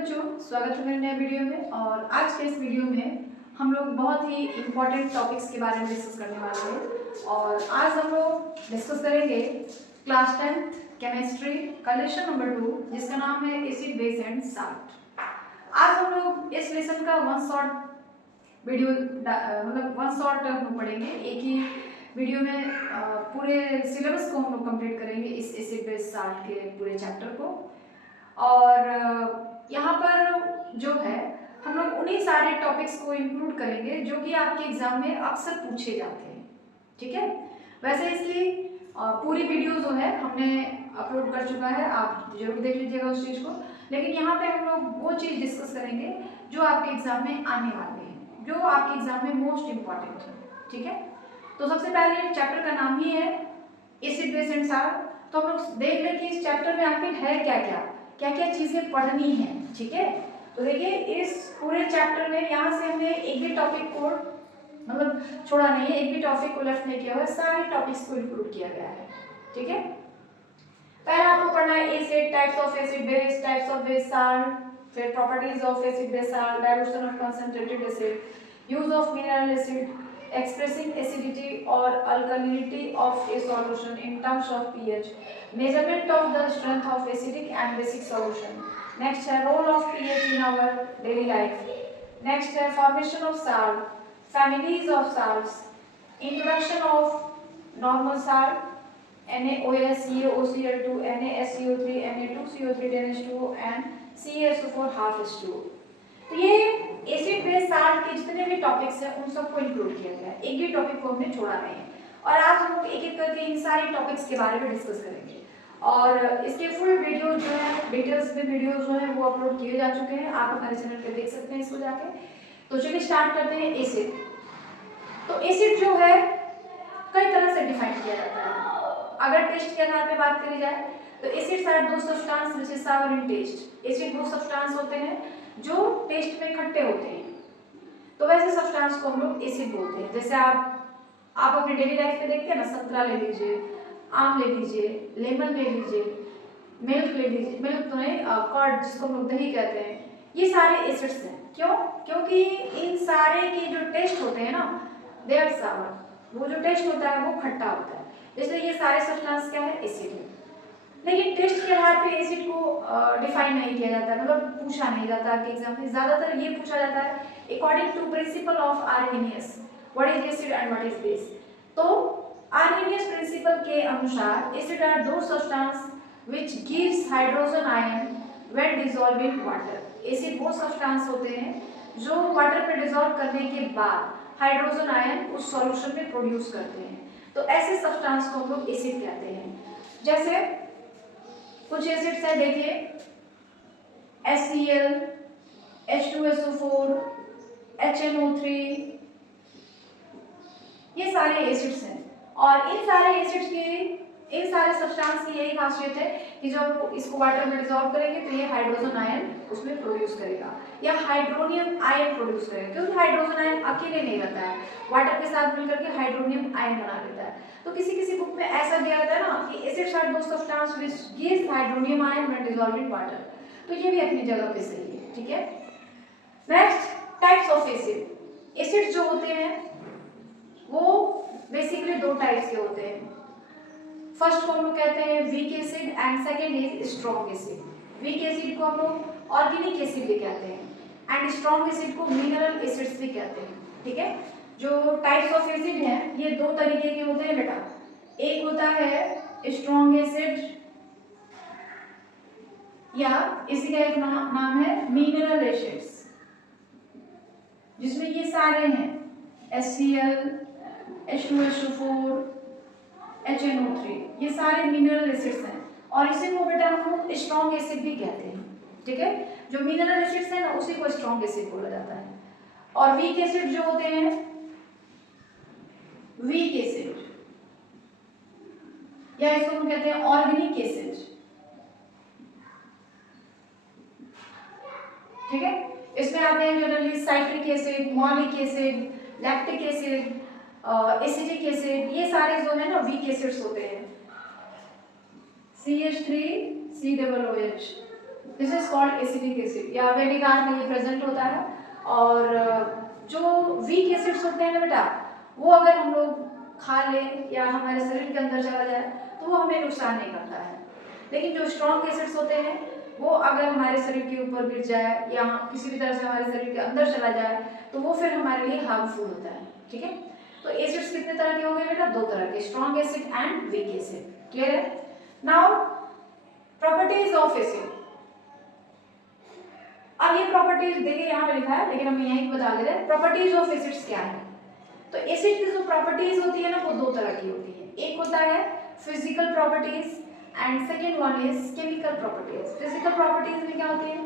बच्चों, स्वागत है मेरे नए वीडियो में। और आज के इस वीडियो में हम लोग बहुत ही इम्पोर्टेंट टॉपिक्स के बारे में डिस्कस करने वाले हैं। और आज हम लोग डिस्कस करेंगे क्लास 10th केमिस्ट्री का लेसन नंबर 2, जिसका नाम है एसिड बेस एंड साल्ट। आज हम लोग इस लेसन का वन शॉट वीडियो मतलब वन शॉट हम पढ़ेंगे। एक ही वीडियो में पूरे सिलेबस को हम लोग कंप्लीट करेंगे, इस एसिड बेस साल्ट के पूरे चैप्टर को। और यहाँ पर जो है हम लोग उन्हीं सारे टॉपिक्स को इंक्लूड करेंगे जो कि आपके एग्जाम में अक्सर पूछे जाते हैं, ठीक है। वैसे इसकी पूरी वीडियो जो है हमने अपलोड कर चुका है, आप जरूर देख लीजिएगा उस चीज़ को। लेकिन यहाँ पे हम लोग वो चीज़ डिस्कस करेंगे जो आपके एग्जाम में आने वाले हैं, जो आपके एग्जाम में मोस्ट इम्पॉर्टेंट है, ठीक है। तो सबसे पहले चैप्टर का नाम ही है एसिड बेस एंड साल्ट। तो हम लोग देख लें कि इस चैप्टर में आखिर है क्या क्या चीजें पढ़नी है, ठीक है। तो देखिए इस पूरे चैप्टर में यहाँ से हमने एक भी टॉपिक को मतलब छोड़ा नहीं है, एक भी टॉपिक को लेफ्ट नहीं किया हुआ है, सारे टॉपिक्स को इंक्लूड किया गया है, ठीक है। पहले आपको पढ़ना है acid, types of acid base, types of base salt, फिर properties of acid base salt, dilution of concentrated acid, use of mineral acid, expressing acidity or alkalinity of a solution in terms of pH, measurement of the strength of acidic and basic solution. Next है role of pH in our daily life. Next है formation of salt, families of salts, introduction of normal salt, NaOH, CaOCl2, NaSCO3, Na2CO3, NH2 and CaSO4 half H2। तो ये acid base salt के जितने भी topics हैं उन सबको include किया गया है, एक भी टॉपिक को हमने छोड़ा नहीं है। और आज हम लोग एक एक करके इन सारे टॉपिक्स के बारे में डिस्कस करेंगे। और इसके फुल वीडियो जो है, डिटेल्स में वीडियो जो है वो अपलोड किए जा चुके हैं, आप हमारे चैनल पे देख सकते हैं इसको जाके। तो चलिए स्टार्ट करते हैं एसिड। तो एसिड जो है कई तरह से डिफाइन किया जाता है। अगर टेस्ट के आधार पर बात करी जाए तो acids are those substance which is sour in taste. Acid वो सब्सटेंस होते हैं जो टेस्ट में खट्टे होते हैं, तो वैसे सब्सटेंस को हम लोग एसिड बोलते हैं। जैसे आप अपने डेली लाइफ में देखते हैं ना, संतरा ले लीजिए, आम ले लीजिए, लेमन ले लीजिए, मिल्क ले लीजिए, मिल्क तो नहीं, कर्ड जिसको हम लोग दही कहते हैं, ये सारे एसिड्स हैं। क्यों? क्योंकि इन सारे के जो टेस्ट होते हैं ना, दे आर सावर, वो जो टेस्ट होता है वो खट्टा होता है, इसलिए ये सारे सब्सटेंस क्या है, एसिड है। लेकिन टेस्ट के आधार पे एसिड को डिफाइन नहीं किया जाता, मतलब पूछा नहीं जाता आपके एग्जाम में। ज्यादातर ये पूछा जाता है according to principle of Arrhenius, what is acid and what is base. तो आर्हेनियस प्रिंसिपल के अनुसार acid are those substance which gives hydrogen ion when dissolve in water. Acid वो सब्सटेंस होते हैं जो वाटर में डिसॉल्व करने के बाद हाइड्रोजन आयन उस सॉल्यूशन में प्रोड्यूस करते हैं। तो ऐसे सब्सटेंस को हम लोग एसिड कहते हैं। जैसे कुछ एसिड्स है, देखिए HCl, H2SO4, HNO3, ये सारे एसिड्स हैं। और इन सारे एसिड्स की, इन सारे सब्सटेंस की यही खासियत है कि जब इसको वाटर में डिसॉल्व करेंगे तो ये हाइड्रोजन आयन उसमें प्रोड्यूस करेगा या हाइड्रोनियम आयन प्रोड्यूस करेगा। क्योंकि हाइड्रोजन आयन अकेले नहीं रहता है, वाटर के साथ मिलकर के हाइड्रोनियम आयन बना लेता है। तो किसी किसी बुक में ऐसा दिया रहता है ना कि acids are those substance which gives hydronium ion when dissolve in water, तो ये भी अपनी जगह पे सही है, ठीक है। Next, types of acid. Acid जो होते हैं वो बेसिकली दो टाइप्स के होते हैं। फर्स्ट को हम लोग कहते हैं weak acid and second is strong acid. Weak acid को हम लोग ऑर्गेनिक एसिड भी कहते हैं एंड स्ट्रॉन्ग एसिड को मिनरल एसिड्स भी कहते हैं, ठीक है। जो टाइप्स ऑफ एसिड हैं ये दो तरीके के होते हैं बेटा। एक होता है स्ट्रॉन्ग एसिड या इसी का एक नाम है मिनरल एसिड्स, जिसमें ये सारे हैं HCl, H2SO4, HNO3, ये सारे मिनरल एसिड्स हैं। और इसी को बेटा हम लोग स्ट्रॉन्ग एसिड भी कहते हैं, ठीक है। जो मिनरल एसिड्स हैं ना उसी को स्ट्रॉन्ग एसिड बोला जाता है। और वीक एसिड जो होते हैं, वीक एसिड या इसको हम कहते हैं ऑर्गेनिक एसिड, ठीक है। इसमें आते हैं generally citric acid, malic acid, lactic acid, acetic acid, ये सारे जो है ना वीक एसिड्स होते हैं। CH3COOH, this is called acidic acid या वेनिगार में ये प्रेजेंट होता है। और जो वीक एसिड्स होते हैं ना बेटा, वो अगर हम लोग खा लें या हमारे शरीर के अंदर चला जाए तो वो हमें नुकसान नहीं करता है। लेकिन जो स्ट्रॉन्ग एसिड्स होते हैं वो अगर हमारे शरीर के ऊपर गिर जाए या किसी भी तरह से हमारे शरीर के अंदर चला जाए तो वो फिर हमारे लिए हार्मफुल होता है। ठीक है, तो एसिड्स कितने तरह के हो गए बेटा? दो तरह के, strong acid and weak acid. Clear है? Now properties of acid. अब ये प्रॉपर्टीज देखिए यहाँ पे लिखा है, लेकिन हम यहीं बता दे रहे हैं प्रॉपर्टीज ऑफ एसिड्स क्या है। तो एसिड की जो प्रॉपर्टीज होती है ना वो दो तरह की होती है। एक होता है physical properties and second one is chemical properties. Physical properties में क्या होती है?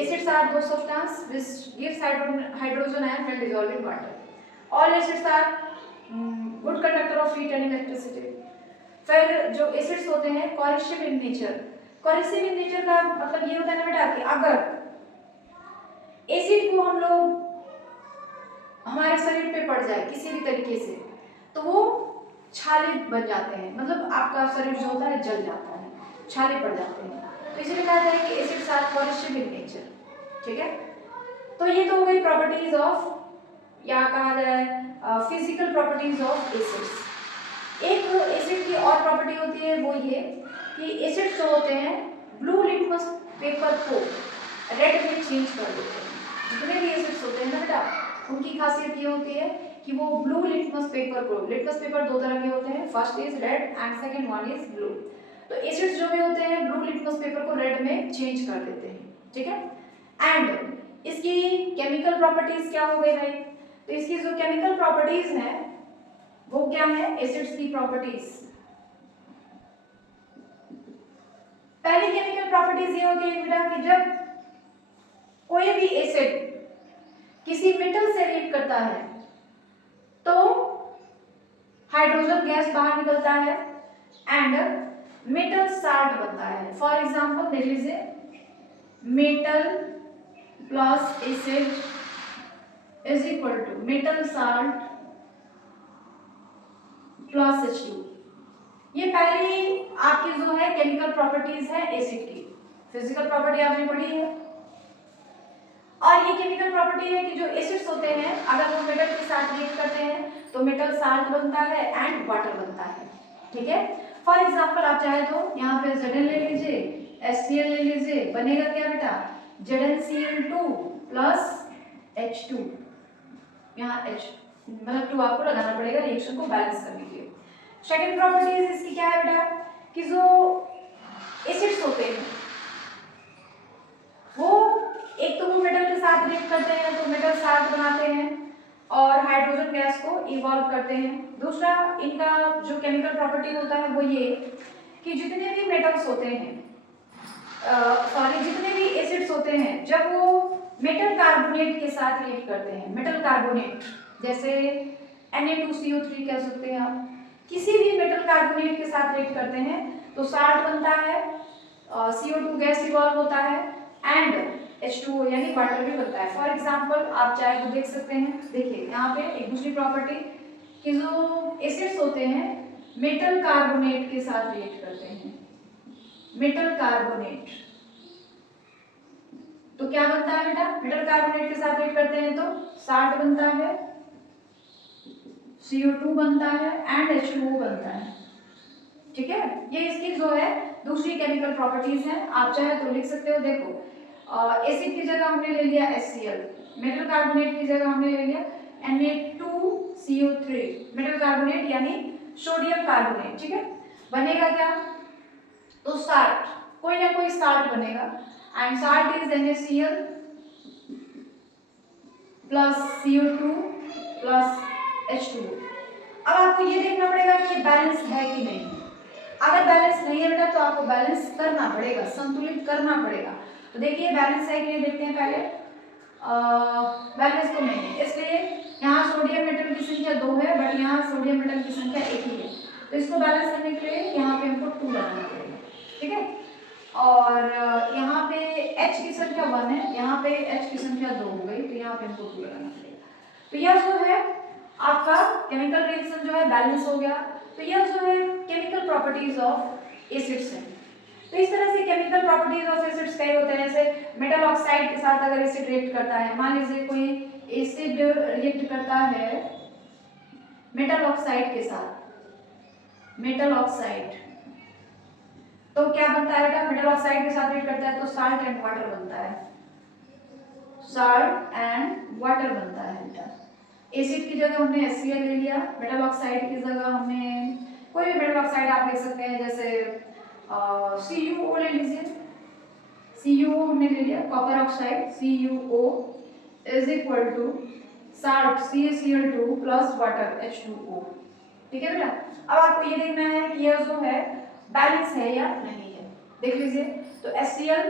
Acids are those substances which gives hydrogen ion when dissolved in water. All acids are good conductor of heat and electricity. फिर जो acids होते हैं corrosive in nature. Corrosive in nature का मतलब ये होता है ना बेटा कि अगर एसिड को हम लोग हमारे शरीर पे पड़ जाए किसी भी तरीके से तो वो छाले बन जाते हैं, मतलब आपका शरीर जो होता है जल जाता है, छाले पड़ जाते हैं। तो इसीलिए कहा जाता है कि acids are corrosive in nature. ठीक है, तो ये तो हो गई प्रॉपर्टीज ऑफ, या कहा जाए फिजिकल प्रॉपर्टीज ऑफ एसिड्स। एक एसिड की और प्रॉपर्टी होती है वो ये कि एसिड्स जो होते हैं ब्लू लिटमस पेपर को रेड में चेंज कर देते हैं। जितने भी एसिड्स होते हैं ना बेटा उनकी खासियत ये होती है कि वो ब्लू लिटमस पेपर को, लिटमस पेपर दो तरह के होते हैं, first is red and second one is blue. तो एसिड्स जो भी होते हैं ब्लू लिटमस पेपर को रेड में चेंज कर देते हैं। ठीक है, एंड इसकी केमिकल प्रॉपर्टीज क्या हो गई भाई? तो इसकी जो केमिकल प्रॉपर्टीज हैं वो क्या है? एसिड्स की प्रॉपर्टीज। पहली केमिकल प्रॉपर्टीज ये होती है बेटा कि जब कोई भी एसिड किसी मेटल से रिएक्ट करता है तो हाइड्रोजन गैस बाहर निकलता है एंड मेटल साल्ट बनता है। फॉर एग्जांपल देख लीजिए, metal plus acid is equal to metal salt plus H2। ये पहली आपकी जो है केमिकल प्रॉपर्टीज है एसिड की। फिजिकल प्रॉपर्टी आपने पढ़ी है, और ये केमिकल प्रॉपर्टी है कि जो एसिड्स होते हैं अगर वो मेटल के साथ रिएक्ट करते हैं तो मेटल साल्ट बनता है एंड वाटर बनता है। ठीक है, फॉर एग्जांपल आप चाहे तो यहाँ पे Zn ले लीजिए, HCl ले लीजिए, बनेगा क्या बेटा? ZnCl2 plus H2। यहाँ H मतलब 2 आपको लगाना पड़ेगा रिएक्शन को बैलेंस करने के लिए। सेकेंड प्रॉपर्टीज इसकी क्या है बेटा कि जो एसिड्स होते हैं वो एक तो वो मेटल के साथ रिएक्ट करते हैं तो मेटल साल्ट बनाते हैं और हाइड्रोजन गैस को इवॉल्व करते हैं। दूसरा इनका जो केमिकल प्रॉपर्टी होता है वो ये कि जितने भी मेटल्स होते हैं जितने भी एसिड्स होते हैं जब वो मेटल कार्बोनेट के साथ रिएक्ट करते हैं, मेटल कार्बोनेट जैसे Na2CO3 कह सकते हैं आप, किसी भी मेटल कार्बोनेट के साथ रिएक्ट करते हैं तो साल्ट बनता है, CO2 गैस इवॉल्व होता है एंड H2O यानी वाटर भी बनता है। फॉर एग्जांपल आप चाहे तो देख सकते हैं, देखिए यहाँ पे एक दूसरी प्रॉपर्टी कि जो एसिड्स होते हैं मेटल कार्बोनेट के साथ रिएक्ट करते हैं, मेटल कार्बोनेट तो क्या बनता है बेटा? मेटल कार्बोनेट के साथ रिएक्ट करते हैं तो साल्ट बनता है, CO2 बनता है एंड H2O बनता है। ठीक है, ये इसकी जो है दूसरी केमिकल प्रॉपर्टीज हैं, आप चाहे तो लिख सकते हो। देखो एसिड की जगह हमने ले लिया HCl, मेटल कार्बोनेट की जगह हमने ले लिया Na2CO3, मेटल कार्बोनेट यानी सोडियम कार्बोनेट। ठीक है, बनेगा क्या? तो साल्ट, कोई ना कोई साल्ट बनेगा and salt is NaCl plus CO2 plus H2O। अब आपको ये देखना पड़ेगा कि ये बैलेंस है कि नहीं। अगर बैलेंस नहीं है बेटा तो आपको बैलेंस करना पड़ेगा, संतुलित करना पड़ेगा। तो देखिए बैलेंस है कि नहीं देखते हैं पहले। बैलेंस तो नहीं है, इसलिए यहाँ सोडियम मेटल की संख्या 2 है बट यहाँ सोडियम मेटल की संख्या 1 ही है, तो इसको बैलेंस करने के लिए यहाँ पे हमको 2 लगाना पड़ेगा। ठीक है, और यहाँ पे H की संख्या 1 है, यहाँ पे H की संख्या 2 हो गई, तो यहाँ पे हमको 2 लगाना पड़ेगा। तो यह जो है आपका केमिकल रिएक्शन जो है बैलेंस हो गया। तो यह जो है केमिकल प्रॉपर्टीज ऑफ एसिड्स है। तो इस तरह से केमिकल प्रॉपर्टीज ऑफ एसिड्स कई होते हैं, जैसे मेटल ऑक्साइड के साथ अगर एसिड रिएक्ट करता है, मान लीजिए कोई एसिड रिएक्ट करता है मेटल ऑक्साइड के साथ, मेटल ऑक्साइड, तो क्या बनता है बेटा, मेटल ऑक्साइड के साथ रिएक्ट करता है तो साल्ट एंड वाटर बनता है, साल्ट एंड वाटर बनता है बेटा। एसिड की जगह हमने HCl ले लिया, मेटल ऑक्साइड की जगह हमने कोई भी मेटल ऑक्साइड आप ले सकते हैं, जैसे CuO ले लीजिए, CuO हमने ले लिया, copper oxide CuO is equal to salt CaCl2 plus water H2O। ठीक है बेटा, अब आपको ये देखना है कि यह जो है बैलेंस है या नहीं है। देख लीजिए, तो HCl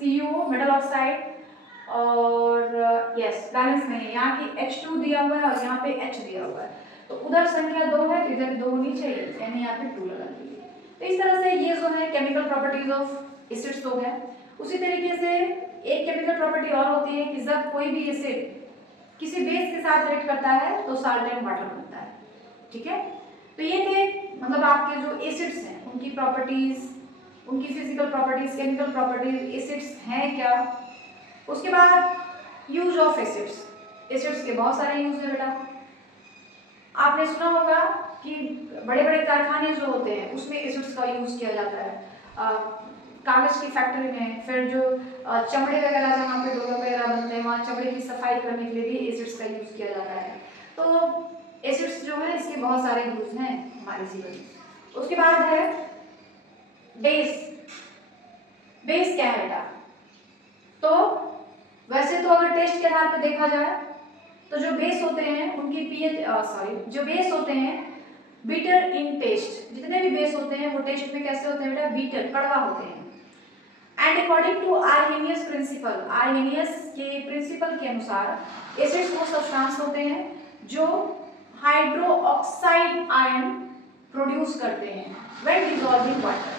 CuO मेटल ऑक्साइड और यस बैलेंस नहीं है, यहाँ की H2 दिया हुआ है और यहाँ पे H दिया हुआ है, तो उधर संख्या 2 है तो इधर 2 होनी चाहिए, यानी यहाँ पे 2 लगा दीजिए। तो इस तरह से ये जो है केमिकल प्रॉपर्टीज ऑफ एसिड्स हो गया। उसी तरीके से एक केमिकल प्रॉपर्टी और होती है कि जब कोई भी एसिड किसी बेस के साथ रिएक्ट करता है तो साल्ट एंड वाटर बनता है। ठीक है, तो ये थे मतलब आपके जो एसिड्स हैं उनकी प्रॉपर्टीज, उनकी physical properties, chemical properties, acids हैं क्या। उसके बाद यूज ऑफ एसिड्स, एसिड्स के बहुत सारे यूज है बेटा। आपने सुना होगा कि बड़े बड़े कारखाने जो होते हैं उसमें एसिड्स का यूज किया जाता है, कागज की फैक्ट्री में, फिर जो चमड़े वगैरह जहाँ पे डोर वगैरह बनते हैं वहाँ चमड़े की सफाई करने के लिए भी एसिड्स का यूज किया जाता है। तो एसिड्स जो है इसके बहुत सारे यूज हैं हमारे जीवन में। उसके बाद है बेस। बेस क्या है बेटा, तो वैसे तो अगर टेस्ट के आधार पर देखा जाए तो जो बेस होते हैं उनकी जो बेस होते हैं बीटर इन टेस्ट, जितने भी बेस होते हैं वो टेस्ट में कैसे होते हैं बेटा, बीटर, कड़वा होते हैं। And according to Arrhenius principle, Arrhenius के प्रिंसिपल के अनुसार एसिड्स वो सब्सटेंस होते हैं जो हाइड्रो ऑक्साइड आयन प्रोड्यूस करते हैं when dissolve in water.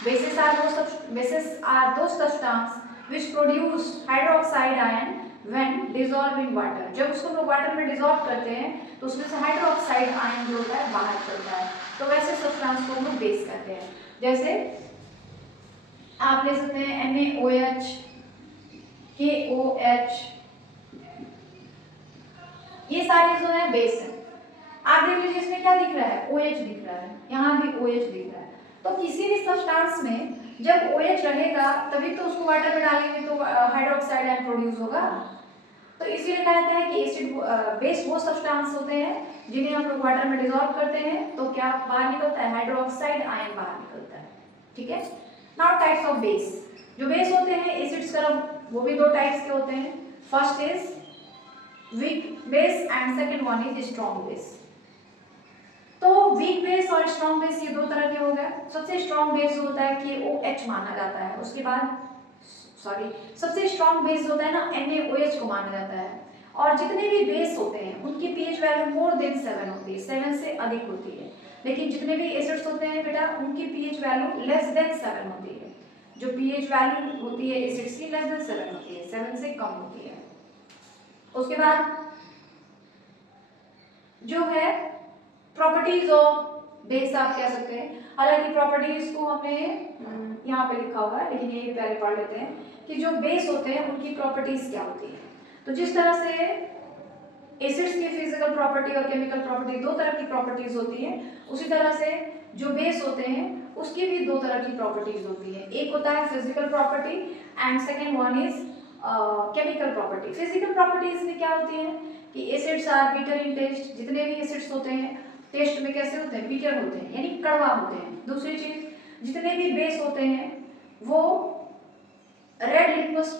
Bases are those substances which produce hydroxide ion when dissolved in water। जब उसको हम लोग वाटर में डिसॉल्व करते हैं तो उसमें से हाइड्रोक्साइड आयन जो होता है बाहर चलता है, तो वैसे सब्सटेंस को हम लोग बेस कहते हैं। जैसे आप ले सकते हैं NaOH, KOH, ये सारे जो है बेस है। आप देख लीजिए इसमें क्या दिख रहा है, OH दिख रहा है, यहाँ भी OH दिख रहा है। तो किसी भी सब्सटेंस में जब OH रहेगा तभी तो उसको वाटर में डालेंगे तो हाइड्रोक्साइड आयन प्रोड्यूस होगा। तो इसीलिए कहा जाता है कि एसिड बेस वो सब्सटेंस होते हैं जिन्हें हम लोग वाटर में डिसॉल्व करते हैं तो क्या बाहर निकलता है, हाइड्रोक्साइड आयन बाहर निकलता है। ठीक है, नाउ टाइप्स ऑफ बेस। जो बेस होते हैं एसिड्स का वो भी 2 टाइप्स के होते हैं, first is weak base and second one is strong base. तो वीक बेस और स्ट्रॉन्ग बेस ये 2 तरह के हो गए। सबसे स्ट्रॉन्ग बेस होता है KOH माना जाता है, उसके बाद सबसे स्ट्रॉन्ग बेस होता है ना NaOH को माना जाता है। और जितने भी बेस होते हैं उनकी pH वैल्यू मोर देन 7 होती है, 7 से अधिक होती है। लेकिन जितने भी एसिड्स होते हैं बेटा उनकी pH वैल्यू लेस देन 7 होती है। जो pH वैल्यू होती है एसिड्स की लेस देन 7 होती है, 7 से कम होती है। उसके बाद जो है प्रॉपर्टीज ऑफ बेस आप कह सकते हैं। हालांकि प्रॉपर्टीज को हमने यहाँ पे लिखा हुआ है लेकिन यही पहले पढ़ लेते हैं कि जो बेस होते हैं उनकी प्रॉपर्टीज क्या होती है। तो जिस तरह से एसिड्स की फिजिकल प्रॉपर्टी और केमिकल प्रॉपर्टी 2 तरह की प्रॉपर्टीज होती है, उसी तरह से जो बेस होते हैं उसकी भी 2 तरह की प्रॉपर्टीज होती है। एक होता है physical property and second one is chemical property. Physical properties में क्या होती है कि acids are bitter in taste, जितने भी एसिड्स होते हैं टेस्ट में कैसे होते हैं, बीटर होते हैं यानी कड़वा होते हैं। दूसरी चीज जितने भी बेस होते हैं वो रेड लिटमस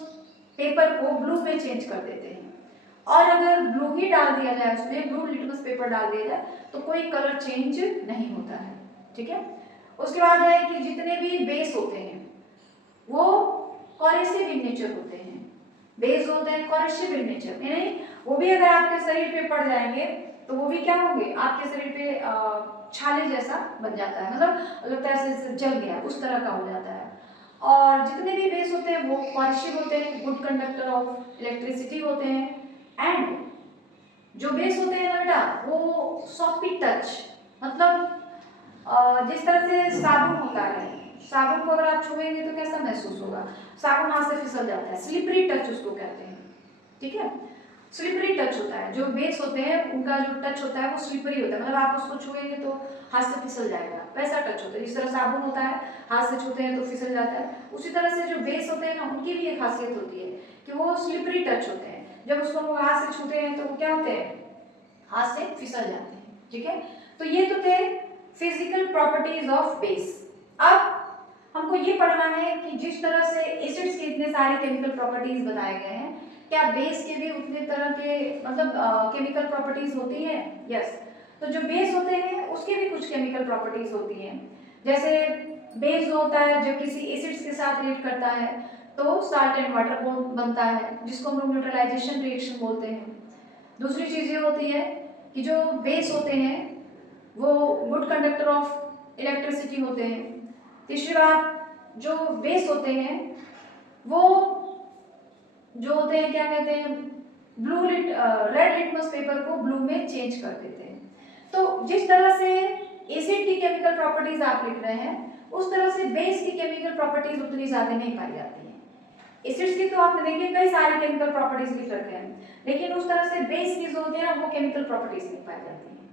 पेपर को ब्लू में चेंज कर देते हैं, और अगर ब्लू ही डाल दिया जाए उसमें, ब्लू लिटमस पेपर डाल दिया जाए तो कोई कलर चेंज नहीं होता है। ठीक है, उसके बाद है कि जितने भी बेस होते हैं वो कोरेसिव इन नेचर होते हैं। बेस होते हैं कोरेसिव इन नेचर, यानी वो भी अगर आपके शरीर पे पड़ जाएंगे तो वो भी क्या होंगे, आपके शरीर पे छाले जैसा बन जाता है, मतलब लगता है जैसे जल गया, उस तरह का हो जाता है। और जितने भी बेस होते हैं वो कोरेसिव होते हैं, गुड कंडक्टर ऑफ इलेक्ट्रिसिटी होते हैं। एंड जो बेस होते हैं ना बेटा वो सॉफ्टी टच, मतलब जिस तरह से साबुन होता है साबुन को अगर आप छुएंगे तो कैसा महसूस होगा, साबुन हाथ से फिसल जाता है, स्लिपरी टच उसको कहते हैं, ठीक है, स्लिपरी टच होता है। जो बेस होते हैं उनका जो टच होता है वो स्लिपरी होता है, मतलब आप उसको छुएंगे तो हाथ से फिसल जाएगा, वैसा टच होता है। जिस तरह साबुन होता है हाथ से छूते हैं तो फिसल जाता है, उसी तरह से जो बेस होते हैं ना उनकी भी एक खासियत होती है कि वो स्लिपरी टच होते हैं। जब उसको हम हाथ से छूते हैं तो वो क्या होते हैं, हाथ से फिसल जाते हैं, ठीक है। तो ये तो थे फिजिकल प्रॉपर्टीज ऑफ बेस। अब हमको ये पढ़ना है कि जिस तरह से एसिड्स के इतने सारे केमिकल प्रॉपर्टीज बताए गए हैं, क्या बेस के भी उतने तरह के मतलब केमिकल प्रॉपर्टीज होती हैं? यस। तो जो बेस होते हैं उसके भी कुछ केमिकल प्रॉपर्टीज होती हैं। जैसे बेस जो होता है जब किसी एसिड्स के साथ रिएक्ट करता है तो साल्ट एंड वाटर बनता है, जिसको हम लोग न्यूट्रलाइजेशन रिएक्शन बोलते हैं। दूसरी चीज ये होती है कि जो बेस होते हैं वो गुड कंडक्टर ऑफ इलेक्ट्रिसिटी होते हैं। तीसरी बात, जो बेस होते हैं वो जो होते हैं क्या कहते हैं, रेड लिटमस पेपर को ब्लू में चेंज कर देते हैं। तो जिस तरह से एसिड की केमिकल प्रॉपर्टीज आप लिख रहे हैं उस तरह से बेस की केमिकल प्रॉपर्टीज उतनी ज्यादा नहीं पाई जाती हैं। एसिड्स की तो आपने देखिए कई सारी केमिकल प्रॉपर्टीज लिख रखे हैं, लेकिन उस तरह से बेस की जो होती है ना वो केमिकल प्रॉपर्टीज नहीं पाई जाती हैं,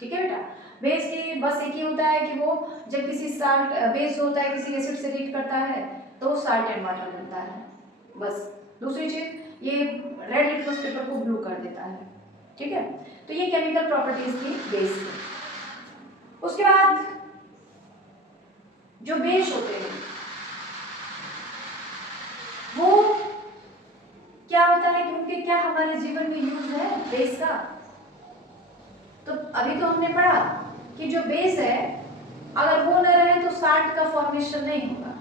ठीक है बेटा। बेस की बस एक ही होता है कि वो जब किसी साल्ट बेस जो होता है किसी एसिड से रिएक्ट करता है तो साल्ट एंड वाटर बनता है, बस। दूसरी चीज ये रेड लिटमस पेपर को ब्लू कर देता है, ठीक है। तो ये केमिकल प्रॉपर्टीज थी बेस की। उसके बाद जो बेस होते हैं वो क्या होता है, क्योंकि क्या हमारे जीवन में यूज है बेस का? तो अभी तो हमने पढ़ा कि जो बेस है अगर वो न रहे तो साल्ट का फॉर्मेशन नहीं होगा,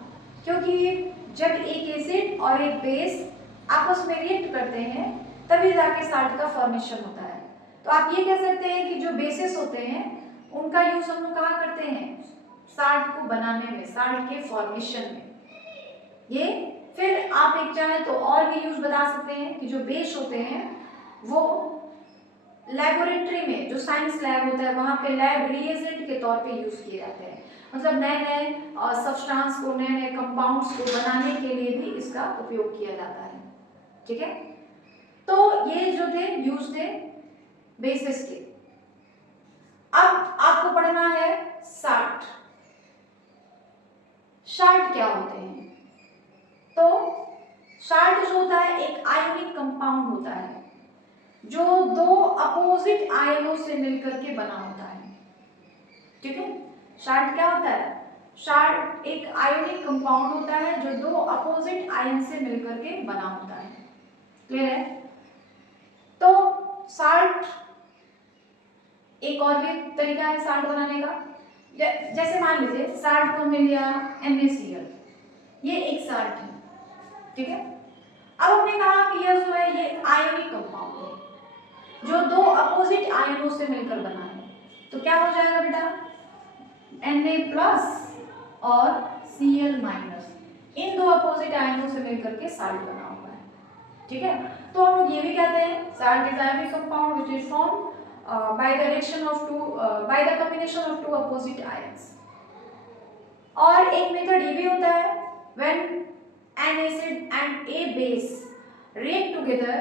क्योंकि जब एक एसिड और एक बेस आपस में रिएक्ट करते हैं तभी जाके साल्ट का फॉर्मेशन होता है। तो आप ये कह सकते हैं कि जो बेसिस होते हैं उनका यूज हम लोग कहाँ करते हैं, साल्ट को बनाने में, साल्ट के फॉर्मेशन में। ये फिर आप एक चाहे तो और भी यूज बता सकते हैं कि जो बेस होते हैं वो लेबोरेटरी में, जो साइंस लैब होता है वहां पे लैब रिएजेंट के तौर पे यूज किए जाते हैं, मतलब नए नए सब्सटेंस को, नए नए कंपाउंड्स को बनाने के लिए भी इसका उपयोग किया जाता है, ठीक है। तो ये जो थे यूज थे बेसिस के। अब आपको पढ़ना है साल्ट। साल्ट क्या होते हैं? तो साल्ट जो होता है एक आयोनिक कंपाउंड होता है जो दो अपोजिट आयनों से मिलकर के बना होता है, ठीक है। साल्ट क्या होता है? साल्ट एक आयोनिक कंपाउंड होता है जो दो अपोजिट आयन से मिलकर के बना होता है, क्लियर है। तो साल्ट एक और भी तरीका है साल्ट बनाने का। जैसे मान लीजिए साल्ट को हमने लिया NaCl, ये एक साल्ट है, ठीक है। अब हमने कहा कि यह जो है ये आयोनिक कंपाउंड है जो दो अपोजिट आयनों से मिलकर बना है, तो क्या हो जाएगा बेटा, Na+ और Cl-, इन दो अपोजिट आयनों से मिलकर के साल्ट बना हुआ है, ठीक है। तो हम लोग ये भी कहते हैं salt is ionic compound which is formed by the reaction of by the combination of two opposite ions। और एक मेथड ये भी होता है when an acid and a base react together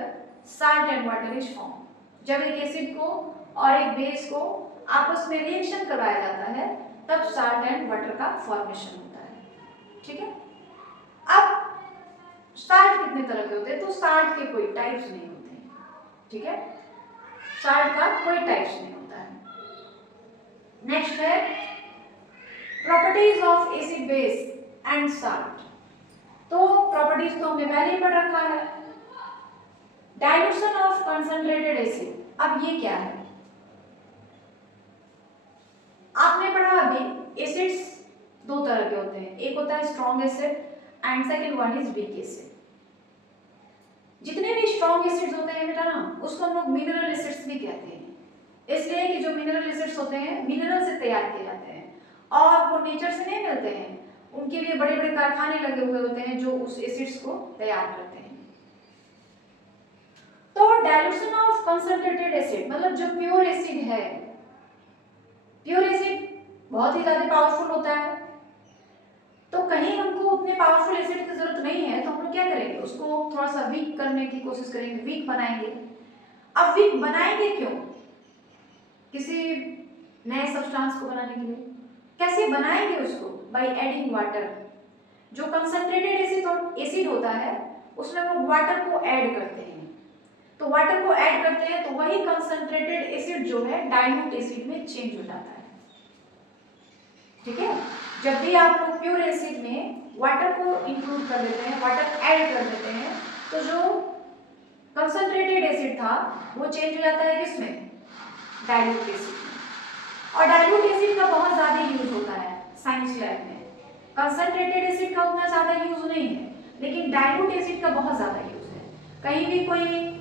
salt and water is formed। जब एक acid को और एक बेस को आपस में रिएक्शन करवाया जाता है तब साल्ट एंड वाटर का फॉर्मेशन होता है, ठीक है। अब साल्ट कितने तरह के होते हैं? तो साल्ट के कोई टाइप्स नहीं होते हैं, ठीक है। साल्ट का कोई टाइप्स नहीं होता है। नेक्स्ट है properties of acid base and salt. तो प्रॉपर्टीज तो हमने पहले ही पढ़ रखा है। डाइल्यूशन ऑफ कंसंट्रेटेड एसिड, अब ये क्या है? आपने पढ़ा अभी एसिड्स दो तरह के होते हैं, एक होता है strong acid and second one is weak acid. जितने भी स्ट्रॉन्ग एसिड्स होते हैं बेटा ना उसको हम लोग मिनरल एसिड्स भी कहते हैं, इसलिए कि जो मिनरल एसिड्स होते हैं मिनरल से तैयार किए जाते हैं और वो नेचर से नहीं मिलते हैं, उनके लिए बड़े बड़े कारखाने लगे हुए होते हैं जो उस एसिड्स को तैयार करते हैं। तो डाइल्यूशन ऑफ कंसंट्रेटेड एसिड मतलब जो प्योर एसिड है, प्योर एसिड बहुत ही ज्यादा पावरफुल होता है तो कहीं हमको उतने पावरफुल एसिड की जरूरत नहीं है, तो हम लोग क्या करेंगे, उसको थोड़ा सा वीक करने की कोशिश करेंगे, वीक बनाएंगे। अब वीक बनाएंगे क्यों? किसी नए सब्सटेंस को बनाने के लिए। कैसे बनाएंगे उसको? By adding water. जो कंसंट्रेटेड एसिड होता है उसमें हम लोग वाटर को ऐड करते हैं। तो वाटर को ऐड करते हैं तो वही कंसंट्रेटेड एसिड जो है डाइल्यूट एसिड में चेंज हो जाता है। ठीक है, जब भी आप लोग प्योर एसिड में वाटर को इंक्लूड कर देते हैं, वाटर ऐड कर देते हैं, तो जो कंसंट्रेटेड एसिड था वो चेंज हो जाता है किसमें? डाइल्यूट एसिड में। और डाइल्यूट एसिड का बहुत ज्यादा यूज होता है साइंस लैब में। कंसंट्रेटेड एसिड का उतना ज्यादा यूज नहीं है, लेकिन डाइल्यूट एसिड का बहुत ज्यादा यूज है। कहीं भी कोई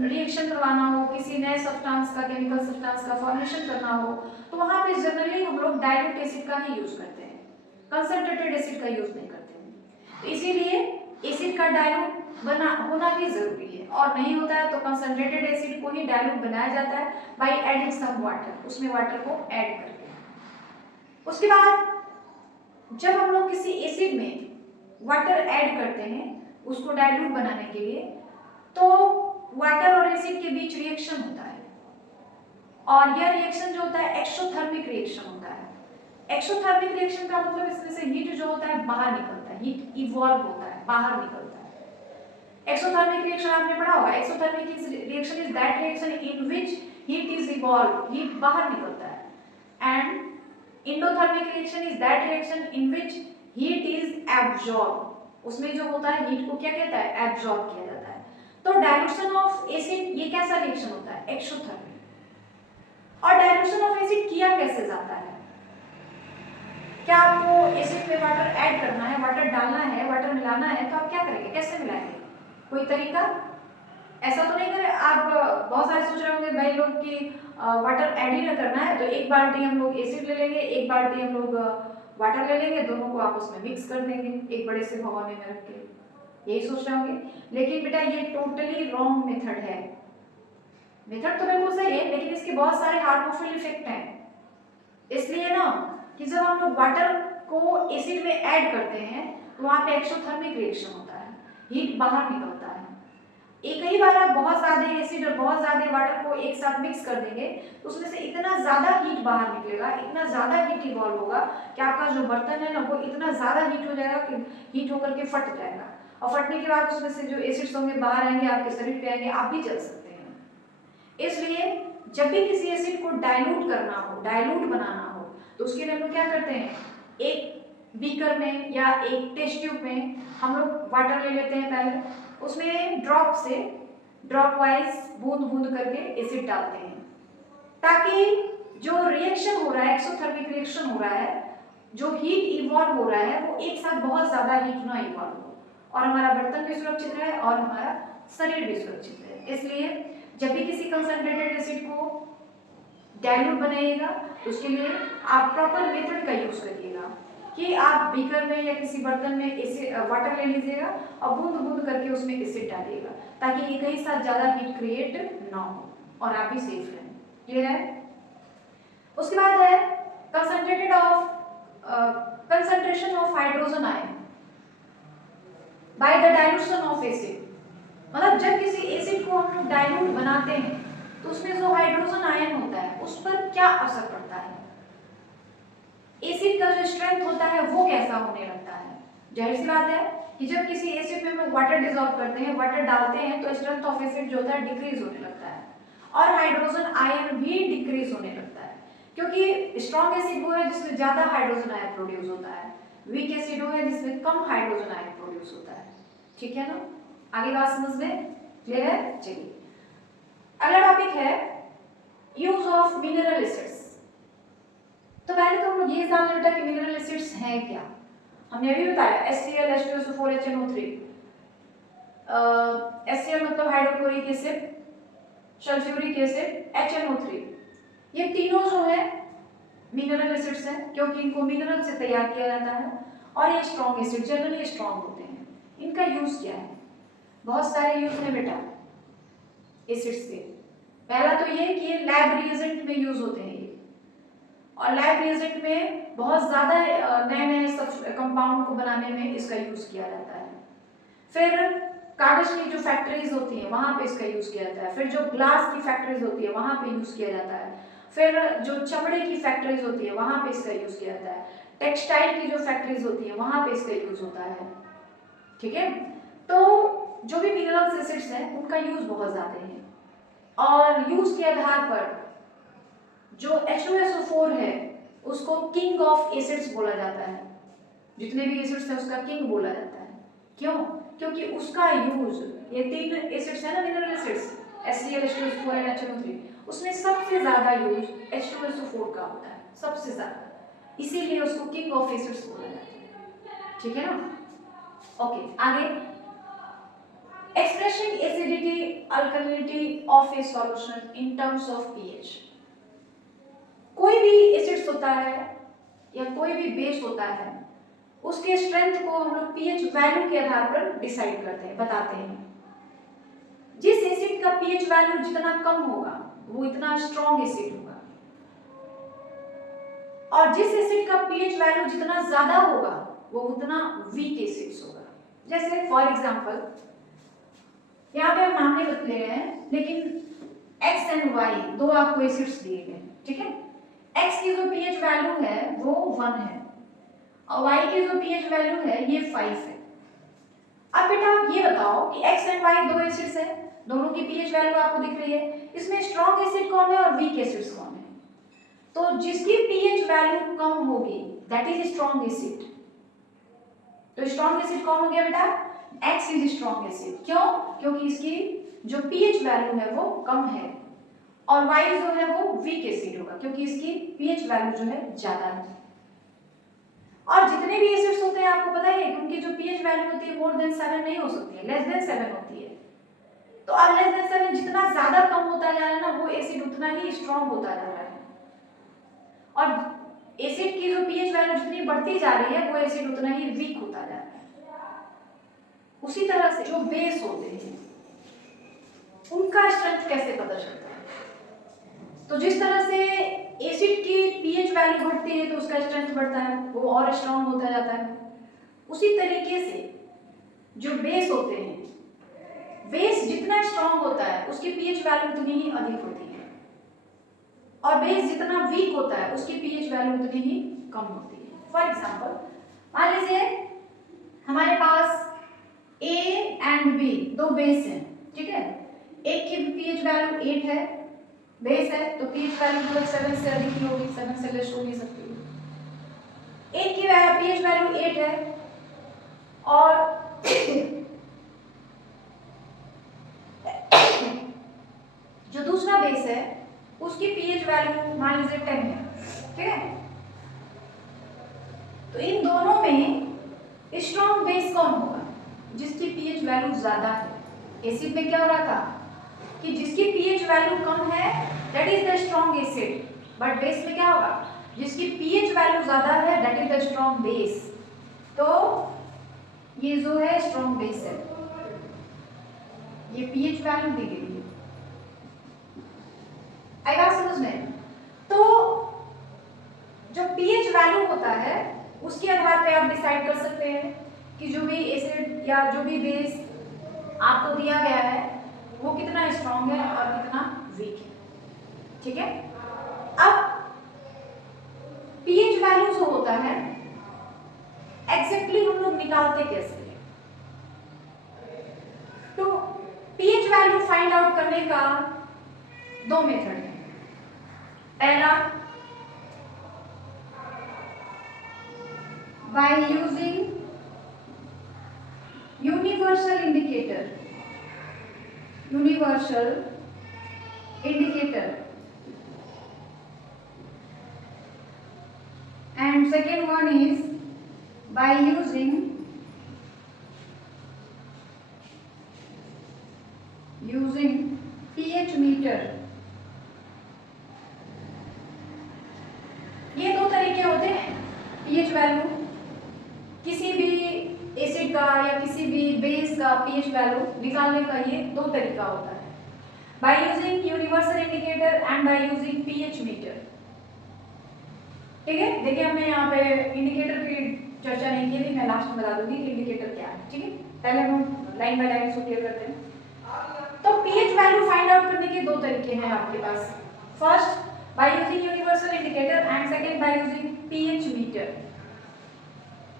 रिएक्शन करवाना हो, किसी नए सब्सटेंस का, केमिकल सब्सटेंस का फॉर्मेशन करना हो, तो वहां पे जनरली हम लोग डाइल्यूट एसिड का ही यूज करते हैं, कंसंट्रेटेड एसिड का यूज नहीं करते हैं। तो इसीलिए एसिड का डाइल्यूट बना होना भी जरूरी है, और नहीं होता है तो कंसंट्रेटेड एसिड को ही डाइल्यूट बनाया जाता है बाय एडिंग सम वाटर, उसमें वाटर को ऐड करके। उसके बाद जब हम लोग किसी एसिड में वाटर ऐड करते हैं उसको डाइल्यूट बनाने के लिए, तो वाटर और एसिड के बीच रिएक्शन होता है, और यह रिएक्शन जो होता है एक्सोथर्मिक रिएक्शन होता है। एक्सोथर्मिक रिएक्शन का मतलब इसमें से हीट जो होता है बाहर निकलता है, हीट इवॉल्व होता है, बाहर निकलता है। एक्सोथर्मिक रिएक्शन आपने पढ़ा होगा, exothermic reaction is that reaction in which heat is evolve, heat बाहर निकलता है। And endothermic reaction is that reaction in which heat is absorb, उसमें जो होता है हीट को क्या कहता है? एब्जॉर्ब किया जाता है। तो डाइल्यूशन ऑफ एसिड ये कैसा रिएक्शन होता है? एक्सोथर्मिक। और डाइल्यूशन ऑफ एसिड किया कैसे जाता है? क्या आपको एसिड में वाटर ऐड करना है, वाटर डालना है, वाटर मिलाना है, तो आप क्या करेंगे? कैसे मिलाएंगे? कोई तरीका? ऐसा तो नहीं करें आप, बहुत सारे सोच रहे होंगे भाई लोग कि वाटर ऐड ही ना करना है, तो एक बाल्टी हम लोग एसिड ले लेंगे, एक बाल्टी हम लोग वाटर ले लेंगे, दोनों को आपस में मिक्स कर देंगे एक बड़े से भगोने में रख के, यही सोच रहे होंगे। लेकिन बेटा ये टोटली रॉन्ग मेथड है। मेथड तो बिल्कुल सही है, लेकिन इसके बहुत सारे हार्मफुल इफेक्ट हैं। इसलिए ना कि जब हम लोग वाटर को एसिड में ऐड करते हैं तो वहां पे एक्सोथर्मिक रिएक्शन होता है, हीट बाहर निकलता है। एक ही बार आप बहुत ज्यादा एसिड और बहुत ज्यादा वाटर को एक साथ मिक्स कर देंगे तो उसमें से इतना ज्यादा हीट बाहर निकलेगा, इतना ज्यादा हीट इवॉल्व होगा कि आपका जो बर्तन है ना वो इतना ज्यादा हीट हो जाएगा कि हीट होकर के फट जाएगा, और फटने के बाद उसमें से जो एसिड्स होंगे बाहर आएंगे, आपके शरीर पे आएंगे, आप भी जल सकते हैं। इसलिए जब भी किसी एसिड को डाइल्यूट करना हो, डाइल्यूट बनाना हो, तो उसके लिए हम लोग क्या करते हैं, एक बीकर में या एक टेस्ट ट्यूब में हम लोग वाटर ले लेते हैं पहले, उसमें ड्रॉप से ड्रॉप वाइज बूंद बूंद करके एसिड डालते हैं, ताकि जो रिएक्शन हो रहा है, एक्सोथर्मिक रिएक्शन हो रहा है, जो हीट इवॉल्व हो रहा है, वो एक साथ बहुत ज्यादा हीट ना इवॉल्व हो, और हमारा बर्तन भी सुरक्षित रहे और हमारा शरीर भी सुरक्षित रहे। इसलिए जब भी किसी कंसंट्रेटेड एसिड को डाइल्यूट बनाइएगा तो उसके लिए आप प्रॉपर मेथड का यूज करिएगा कि आप बीकर में या किसी बर्तन में एसिड वाटर ले लीजिएगा और बूंद बूंद करके उसमें एसिड डालिएगा, ताकि एक ही साथ ज्यादा हीट क्रिएट ना हो और आप भी सेफ रहें। क्लियर है? उसके बाद है concentration of hydrogen ion by the dilution of acid. मतलब जब किसी एसिड को हम लोग डाइल्यूट बनाते हैं तो उसमें जो हाइड्रोजन आयन होता है उस पर क्या असर पड़ता है, एसिड का जो स्ट्रेंथ होता है वो कैसा होने लगता है। जाहिर सी बात है कि जब किसी एसिड में हम लोग वाटर डिसॉल्व करते हैं, वाटर डालते हैं, तो स्ट्रेंथ ऑफ एसिड जो होता है डिक्रीज होने लगता है और हाइड्रोजन आयन भी डिक्रीज होने लगता है, क्योंकि स्ट्रॉन्ग एसिड वो है जिसमें ज्यादा हाइड्रोजन आयन प्रोड्यूस होता है, वीक एसिड वो है जिसमें कम हाइड्रोजन आयन प्रोड्यूस होता है। ठीक है ना? आगे बात समझ में क्लियर है? चलिए अगला टॉपिक है यूज ऑफ मिनरल एसिड्स। तो पहले तो हम लोग ये जान लेते हैं कि मिनरल एसिड्स हैं क्या। हमने अभी बताया HCl H2SO4 HNO3, HCl मतलब hydrochloric acid, sulphuric acid, HNO3, ये तीनों जो है मिनरल एसिड्स हैं, क्योंकि इनको मिनरल से तैयार किया जाता है और ये स्ट्रॉन्ग एसिड जनरली स्ट्रॉन्ग होते हैं। इनका यूज क्या है? बहुत सारे यूज है बेटा एसिड्स के। पहला तो ये कि ये लैब रिएजेंट में यूज होते हैं ये, और लैब रिएजेंट में बहुत ज़्यादा नए नए कंपाउंड को बनाने में इसका यूज़ किया जाता है। फिर कागज की जो फैक्ट्रीज होती हैं वहाँ पे इसका यूज़ किया जाता है। फिर जो ग्लास की फैक्ट्रीज होती है वहाँ पे यूज़ किया जाता है। फिर जो चमड़े की फैक्ट्रीज होती है वहाँ पे इसका यूज़ किया जाता है। टेक्सटाइल की जो फैक्ट्रीज होती है वहाँ पे इसका यूज़ होता है। ठीक है, तो जो भी मिनरल्स एसिड्स हैं उनका यूज़ बहुत ज़्यादा है और यूज़ के आधार पर जो H2SO4 है उसको किंग ऑफ एसिड्स बोला जाता है। जितने भी एसिड्स हैं उसका किंग बोला जाता है। क्यों? क्योंकि उसका यूज, ये 3 एसिड्स है ना मिनरल एसिड्स HCl, H2SO4 और HNO3, उसमें सबसे ज्यादा यूज H2SO4 का होता है, सबसे ज्यादा, इसीलिए उसको किंग ऑफ एसिड्स बोला जाता है। ठीक है ना? ओके, आगे expressing acidity alkalinity of A solution in terms of pH. कोई भी एसिड्स होता है या कोई भी बेस होता है उसके स्ट्रेंथ को हम लोग पीएच वैल्यू के आधार पर डिसाइड करते हैं, बताते हैं। जिस एसिड का पीएच वैल्यू जितना कम होगा वो इतना स्ट्रॉन्ग एसिड होगा और जिस एसिड का पीएच वैल्यू जितना ज्यादा होगा वो उतना वीक एसिड्स होगा। जैसे फॉर एग्जांपल यहाँ पे हम नाम नहीं बता रहे हैं, लेकिन X एंड Y दो आपको एसिड्स दिए गए, ठीक है। X की जो पीएच वैल्यू है वो 1 है और Y की जो पीएच वैल्यू है ये 5 है। अब बेटा आप ये बताओ कि X एंड Y दो एसिड्स हैं, दोनों की पीएच वैल्यू आपको दिख रही है, इसमें स्ट्रॉन्ग एसिड कौन है और वीक एसिड्स कौन है? तो जिसकी पीएच वैल्यू कम होगी दैट इज स्ट्रॉन्ग एसिड। तो स्ट्रॉन्ग एसिड कौन हो गया बेटा? X is strong acid. क्यों? क्योंकि इसकी जो पीएच वैल्यू है वो कम है और Y जो है वो वीक एसिड होगा क्योंकि इसकी पीएच वैल्यू जो है ज्यादा है। और जितने भी एसिड्स होते हैं आपको पता है कि उनकी जो पीएच वैल्यू होती है मोर देन 7 नहीं हो सकती है, लेस देन 7 होती है। तो अब लेस देन 7 जितना ज्यादा कम होता जा रहा है ना वो एसिड उतना ही स्ट्रॉन्ग होता जा रहा है और एसिड की जो पीएच वैल्यू जितनी बढ़ती जा रही है वो एसिड उतना ही वीक होता जा रहा है। उसी तरह से जो बेस होते हैं उनका स्ट्रेंथ कैसे पता चलता है? तो जिस तरह से एसिड की पीएच वैल्यू बढ़ती है तो उसका स्ट्रेंथ बढ़ता है, वो और स्ट्रॉन्ग होता जाता है। उसी तरीके से जो बेस होते हैं, बेस जितना स्ट्रॉन्ग होता है उसकी पीएच वैल्यू उतनी ही अधिक होती है और बेस जितना वीक होता है उसकी पीएच वैल्यू उतनी ही कम होती है। फॉर एग्जांपल मान लीजिए हमारे पास A एंड B दो बेस हैं, ठीक है। एक की पीएच वैल्यू 8 है, बेस है, तो पीएच वैल्यू मतलब 7 से अधिक ही होगी, 7 से लेस हो नहीं सकती। एक की पीएच वैल्यू 8 है और जो दूसरा बेस है उसकी पीएच वैल्यू मान लीजिए 10 है, ठीक है। तो इन दोनों में स्ट्रॉन्ग बेस कौन होगा? जिसकी पीएच वैल्यू ज्यादा है। एसिड में क्या हो रहा था कि जिसकी पीएच वैल्यू कम है that is the strong acid, but base में क्या होगा? जिसकी पीएच वैल्यू ज्यादा है that is the strong base. तो ये जो है स्ट्रॉन्ग बेस है, ये पीएच वैल्यू दी गई है। आई बात समझ में? तो जो पीएच वैल्यू होता है उसके आधार पे आप डिसाइड कर सकते हैं कि जो भी एसिड या जो भी बेस आपको दिया गया है वो कितना स्ट्रॉन्ग है और कितना वीक है, ठीक है। अब पीएच वैल्यू जो होता है एग्जैक्टली हम लोग निकालते कैसे हैं? तो पीएच वैल्यू फाइंड आउट करने का दो मेथड है। पहला by using universal indicator and second one is by using pH meter। ये दो तरीके होते हैं पीएच वैल्यू, किसी भी एसिड का या किसी भी बेस का पीएच वैल्यू निकालने का ये दो तरीका होता है, bye using universal indicator and bye using pH metre. ठीक है, देखिए हमने यहाँ पे इंडिकेटर की चर्चा नहीं की थी, मैं लास्ट में बता दूंगी कि इंडिकेटर क्या है। ठीक है, पहले हम लाइन बाय लाइन इसको क्लियर करते हैं। तो पीएच वैल्यू फाइंड आउट करने के दो तरीके हैं आपके पास। First by using universal indicator and second by using pH meter.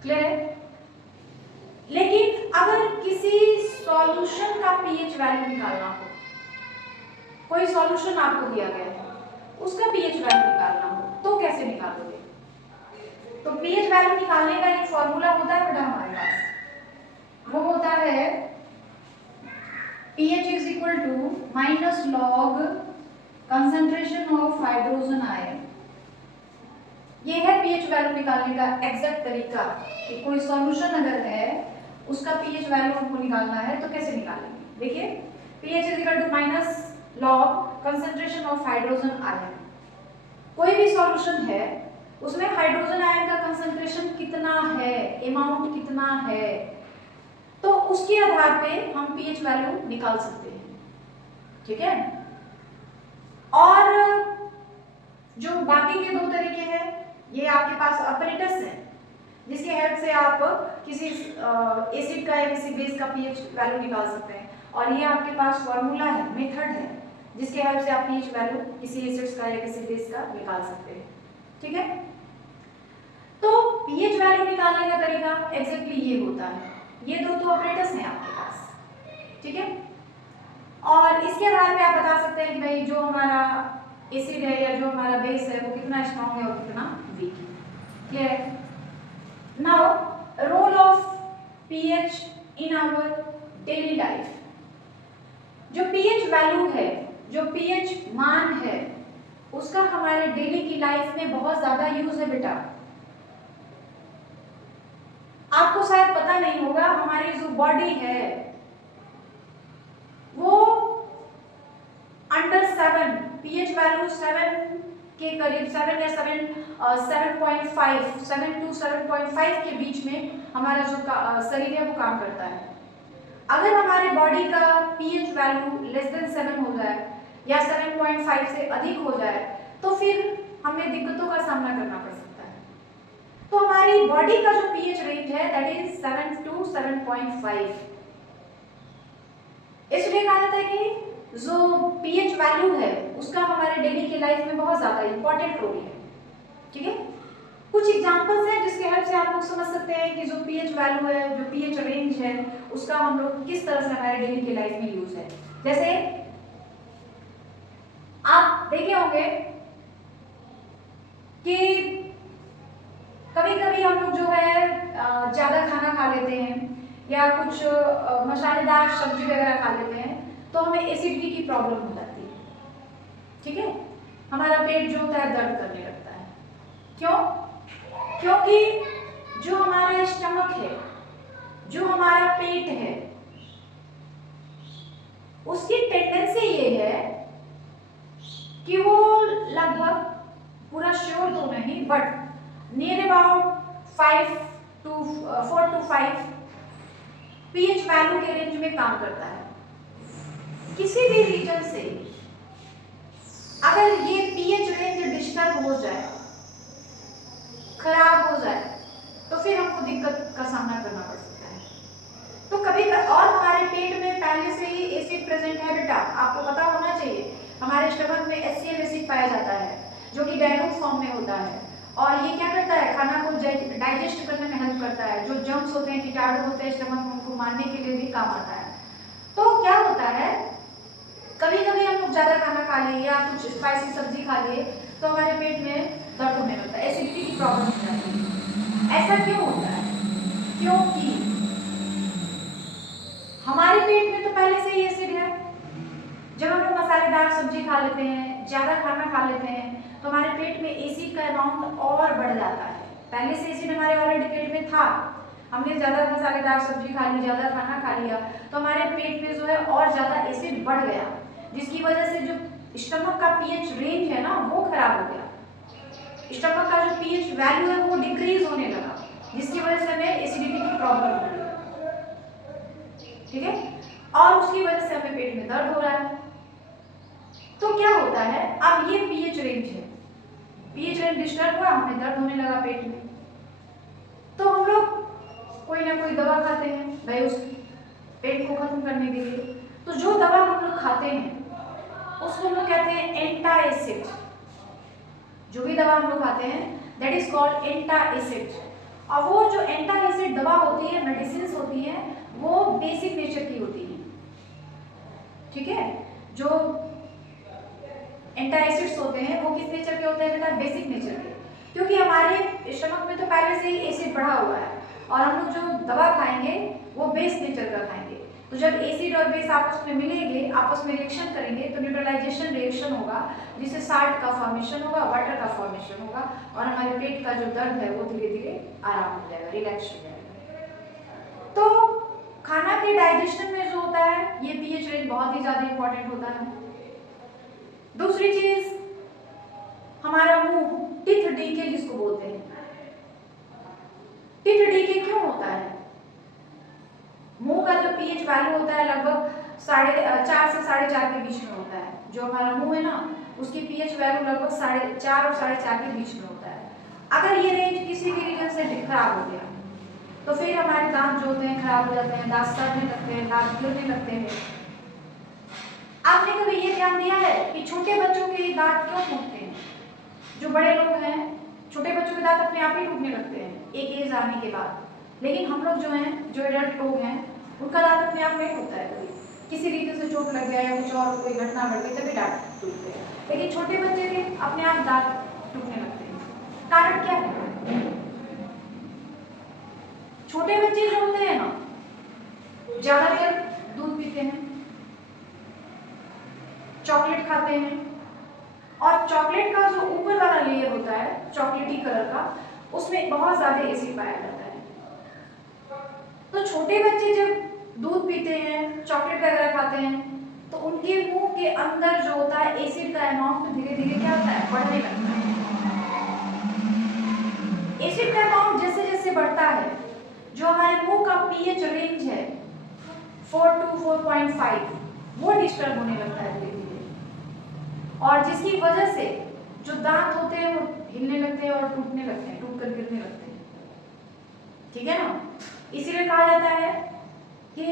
Clear है? लेकिन अगर किसी सॉल्यूशन का पीएच वैल्यू निकालना हो, कोई सॉल्यूशन आपको दिया गया है, उसका पीएच वैल्यू निकालना हो, तो कैसे निकालोगे? तो पीएच वैल्यू निकालने का एक फॉर्मूला होता है बेटा हमारे पास, वो होता है pH is equal to minus log concentration of hydrogen ion। ये है pH वैल्यू निकालने का एग्जैक्ट तरीका कि कोई सॉल्यूशन अगर है उसका pH वैल्यू हमको निकालना है तो कैसे निकालेंगे। देखिए pH is equal to minus log concentration of hydrogen ion। कोई भी सॉल्यूशन है उसमें हाइड्रोजन आयन का कंसंट्रेशन कितना है, अमाउंट कितना है, तो उसके आधार पे हम पीएच वैल्यू निकाल सकते हैं। ठीक है, और जो बाकी के दो तरीके हैं, ये आपके पास अपरेटस है जिसके हेल्प से आप किसी एसिड का या किसी बेस का पीएच वैल्यू निकाल सकते हैं, और ये आपके पास फॉर्मूला है, मेथड है जिसके हेल्प से आप पीएच वैल्यू किसी एसिड्स का या किसी बेस का निकाल सकते हैं। ठीक है, तो पीएच वैल्यू निकालने का तरीका एग्जैक्टली ये होता है। ये दो तो ऑपरेटर्स हैं आपके पास। ठीक है, और इसके आधार पे आप बता सकते हैं कि भाई जो हमारा एसिड है या जो हमारा बेस है वो कितना स्ट्रॉन्ग है और कितना वीक है। क्लियर है? Now role of pH in our daily life. जो पीएच वैल्यू है, जो पीएच मान है, उसका हमारे डेली की लाइफ में बहुत ज्यादा यूज है बेटा। आपको शायद पता नहीं होगा, हमारी जो बॉडी है वो अंडर 7, पीएच वैल्यू 7 के करीब, 7 या 7.5, 7 to 7.5 के बीच में हमारा जो शरीर है वो काम करता है। अगर हमारे बॉडी का पीएच वैल्यू लेस देन 7 हो जाए या 7.5 से अधिक हो जाए तो फिर हमें दिक्कतों का सामना करना पड़ सकता है। तो हमारी बॉडी का जो पीएच रेंज है दैट इज 7 to 7.5। इसलिए कहा जाता है कि जो पीएच वैल्यू है उसका हमारे डेली की लाइफ में बहुत ज्यादा इंपॉर्टेंट रोल है। ठीक है, कुछ एग्जांपल्स हैं जिसके हेल्प से आप लोग समझ सकते हैं कि जो पीएच वैल्यू है, जो पीएच रेंज है, उसका हम लोग किस तरह से हमारे डेली की लाइफ में यूज है। जैसे आप देखे होंगे कि कभी-कभी हम लोग जो है ज्यादा खाना खा लेते हैं या कुछ मसालेदार सब्जी वगैरह खा लेते हैं तो हमें एसिडिटी की प्रॉब्लम हो जाती है। ठीक है, हमारा पेट जो होता है दर्द करने लगता है। क्यों? क्योंकि जो हमारा स्टमक है, जो हमारा पेट है, उसकी टेंडेंसी ये है कि वो लगभग पूरा श्योर तो नहीं but near about 4 to 5 pH value के रेंज में काम करता है। किसी भी रीजन से अगर ये पीएच रेंज डिस्टर्ब हो जाए, खराब हो जाए, तो फिर हमको दिक्कत का सामना करना पड़ सकता है। तो कभी और हमारे पेट में पहले से ही एसिड प्रेजेंट है बेटा, आपको पता होना चाहिए। हमारे स्टमक में HCl एसिड पाया जाता है जो कि डाइल्यूट फॉर्म में होता है, और ये क्या करता है, खाना को डाइजेस्ट करने में हेल्प करता है। जो जर्म्स होते हैं, कीटाणु होते हैं स्टमक में, उनको मारने के लिए भी काम आता है। तो क्या होता है, कभी कभी हम लोग ज्यादा खाना खा लिए या कुछ स्पाइसी सब्जी खा लिए तो हमारे पेट में दर्द होने लगता है, एसिडिटी की प्रॉब्लम हो जाती है। ऐसा क्यों होता है? क्योंकि हमारे पेट में तो पहले से ही एसिड है। जब हम लोग मसालेदार सब्जी खा लेते हैं, ज्यादा खाना खा लेते हैं, तो हमारे पेट में एसिड का अमाउंट और बढ़ जाता है। पहले से एसिड हमारे ऑलरेडी पेट में था, हमने ज्यादा मसालेदार सब्जी खा ली, ज्यादा खाना खा लिया, तो हमारे पेट में जो है और ज्यादा एसिड बढ़ गया, जिसकी वजह से जो स्टमक का पीएच रेंज है ना वो खराब हो गया। स्टमक का जो पीएच वैल्यू है वो डिक्रीज होने लगा, जिसकी वजह से हमें एसिडिटी की प्रॉब्लम हो रही है। ठीक है, और उसकी वजह से हमें पेट में दर्द हो रहा है। तो क्या होता है, अब ये पीएच रेंज है, पीएच रेंज डिस्टर्ब हुआ, हमें दर्द होने लगा पेट में, तो हम लोग कोई ना कोई दवा खाते हैं भाई उस पेट को खत्म करने के लिए। तो जो दवा हम लोग खाते हैं उसको हम लोग कहते हैं एंटासिड। जो भी दवा हम लोग खाते हैं दैट इज कॉल्ड एंटासिड। और वो जो एंटासिड दवा होती है, मेडिसिन होती है, वो बेसिक नेचर की होती है, ठीक है। जो एंटासिड्स होते हैं वो किस नेचर के होते हैं बेटा? बेसिक नेचर के, क्योंकि हमारे स्टमक में तो पहले से ही एसिड बढ़ा हुआ है और हम लोग जो दवा खाएंगे वो बेस नेचर का खाएंगे। तो जब एसिड और बेस आपस में मिलेंगे, आपस में रिएक्शन करेंगे तो न्यूट्रलाइजेशन रिएक्शन होगा, जिससे साल्ट का फॉर्मेशन होगा, वाटर का फॉर्मेशन होगा और हमारे पेट का जो दर्द है वो धीरे धीरे आराम हो जाएगा, रिलैक्स हो जाएगा। तो खाना के डाइजेशन में जो होता है ये पीएच रेंज बहुत ही ज्यादा इंपॉर्टेंट होता है। दूसरी चीज, हमारा मुंह टीथ डीके जिसको बोलते हैं, टीथ डीके क्यों होता है? मुंह का जो पीएच वैल्यू होता है लगभग 4.5 से 4.5 के बीच में होता है। जो हमारा मुंह है ना उसकी पीएच वैल्यू लगभग 4.5 और 4.5 के बीच में होता है। अगर ये रेंज किसी भी रीजन से खराब हो गया तो फिर हमारे दांत जो होते हैं खराब हो जाते हैं, दांत सड़ने लगते हैं, दांत गिरने लगते हैं। आपने कभी ये ध्यान दिया है कि छोटे बच्चों के दांत क्यों टूटते हैं? जो बड़े लोग हैं छोटे बच्चों के दांत अपने आप ही टूटने लगते हैं एक एज आने के बाद, लेकिन हम लोग जो हैं, जो एडल्ट लोग हैं, उनका दांत अपने आप नहीं टूटता है। कभी किसी रीजन से चोट लग गया या कुछ और कोई घटना घट गई तभी दांत टूटते हैं, लेकिन छोटे बच्चे के अपने आप दांत टूटने लगते हैं। कारण क्या है? छोटे बच्चे जो होते हैं ना ज्यादातर दूध पीते हैं, चॉकलेट खाते हैं, और चॉकलेट का जो ऊपर वाला लेयर होता है चॉकलेटी कलर का, उसमें बहुत ज्यादा एसिड पाया जाता है। तो छोटे बच्चे जब दूध पीते हैं, चॉकलेट वगैरह खाते हैं, तो उनके मुंह के अंदर जो होता है एसिड का अमाउंट धीरे धीरे क्या होता है? बढ़ने लगता है। एसिड का अमाउंट जैसे जैसे बढ़ता है, जो हमारे मुंह का पीएच रेंज है 4 to 4.5 वो डिस्टर्ब होने लगता है धीरे धीरे, और जिसकी वजह से जो दांत होते हैं वो हिलने लगते हैं और टूटने लगते हैं, टूट कर गिरने लगते हैं, ठीक है ना। इसीलिए कहा जाता है कि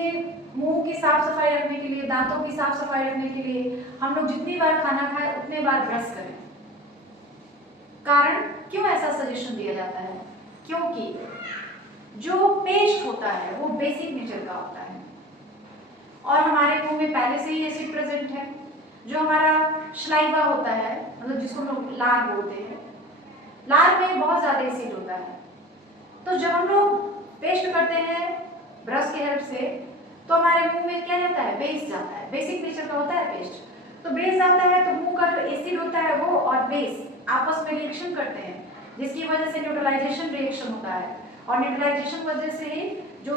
मुंह की साफ सफाई रखने के लिए, दांतों की साफ सफाई रखने के लिए हम लोग जितनी बार खाना खाएं उतने बार ब्रश करें। कारण क्यों ऐसा सजेशन दिया जाता है? क्योंकि जो पेस्ट होता है वो बेसिक नेचर का होता है और हमारे मुंह में पहले से ही एसिड प्रेजेंट है। जो हमारा स्लाइवा होता है, मतलब जिसको हम लोग लार बोलते हैं, लार में बहुत ज्यादा एसिड होता है। तो जब हम लोग पेस्ट करते हैं ब्रश की हेल्प से तो हमारे मुंह में क्या जाता है? बेस जाता है, बेसिक नेचर का होता है पेस्ट। तो बेस जाता है तो मुंह का जो एसिड होता है वो और बेस आपस में रिएक्शन करते हैं, जिसकी वजह से न्यूट्रलाइजेशन रिएक्शन होता है, और न्यूट्रलाइजेशन वजह से ही जो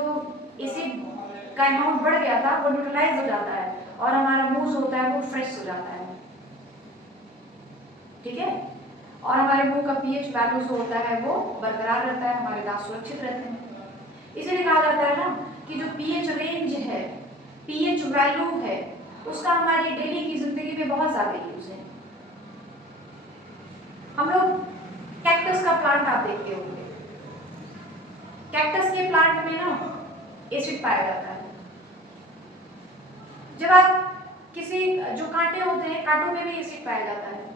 एसिड का अमाउंट बढ़ गया था वो न्यूट्रलाइज हो जाता है और हमारा मुंह जो होता है वो फ्रेश हो जाता है, ठीक है। और हमारे मुंह का पीएच वैल्यू जो होता है वो बरकरार रहता है, हमारे दांत सुरक्षित रहते हैं। इसलिए कहा जाता है ना कि जो पीएच रेंज है, पीएच वैल्यू है, उसका हमारी डेली की जिंदगी में बहुत ज्यादा यूज है। हम लोग कैक्टस का प्लांट आप देखते होंगे, कैक्टस के प्लांट में ना एसिड पाया जाता है। जब आप किसी जो कांटे होते हैं, कांटों में भी एसिड पाया जाता है।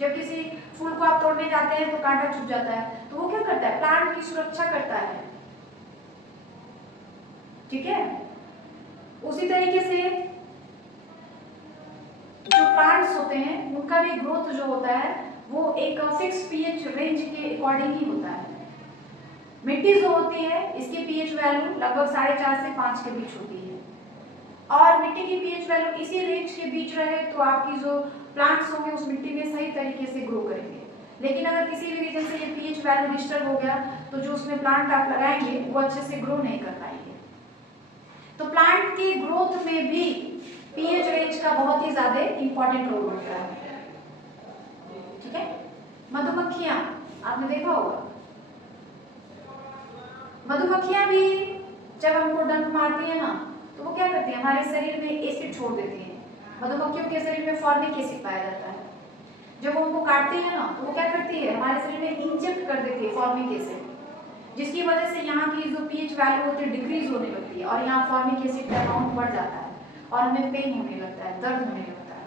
जब किसी फूल को आप तोड़ने जाते हैं तो कांटा चुभ जाता है, तो वो क्या करता है? प्लांट की सुरक्षा करता है, ठीक है। उसी तरीके से जो प्लांट्स होते हैं उनका भी ग्रोथ जो होता है वो एक फिक्स पीएच रेंज के अकॉर्डिंग ही होता है। मिट्टी जो होती है इसकी पीएच वैल्यू लगभग 4.5 से 5 के बीच होती है, और मिट्टी की पीएच वैल्यू इसी रेंज के बीच रहे तो आपकी जो प्लांट्स होंगे उस मिट्टी में सही तरीके से ग्रो करेंगे। लेकिन अगर किसी भी रीजन से ये पीएच वैल्यू डिस्टर्ब हो गया तो जो उसमें प्लांट आप लगाएंगे वो अच्छे से ग्रो नहीं कर पाएंगे। तो प्लांट की ग्रोथ में भी पीएच रेंज का बहुत ही ज्यादा इंपॉर्टेंट रोल होता है, ठीक है। मधुमक्खियां आपने देखा होगा, मधुमक्खियां भी जब हमको डंक मारती है ना तो वो क्या करती है? हमारे शरीर में एसिड छोड़ देती है। मधुमक्खियों के शरीर में फॉर्मिक एसिड पाया जाता है। जब उनको काटते हैं ना तो वो क्या करती है, हमारे शरीर में इंजेक्ट कर देती है फॉर्मिक एसिड, जिसकी वजह से यहाँ की जो पीएच वैल्यू होती है डिक्रीज होने लगती है और यहाँ फॉर्मिक एसिड का अमाउंट बढ़ जाता है और हमें पेन होने लगता है, दर्द होने लगता है।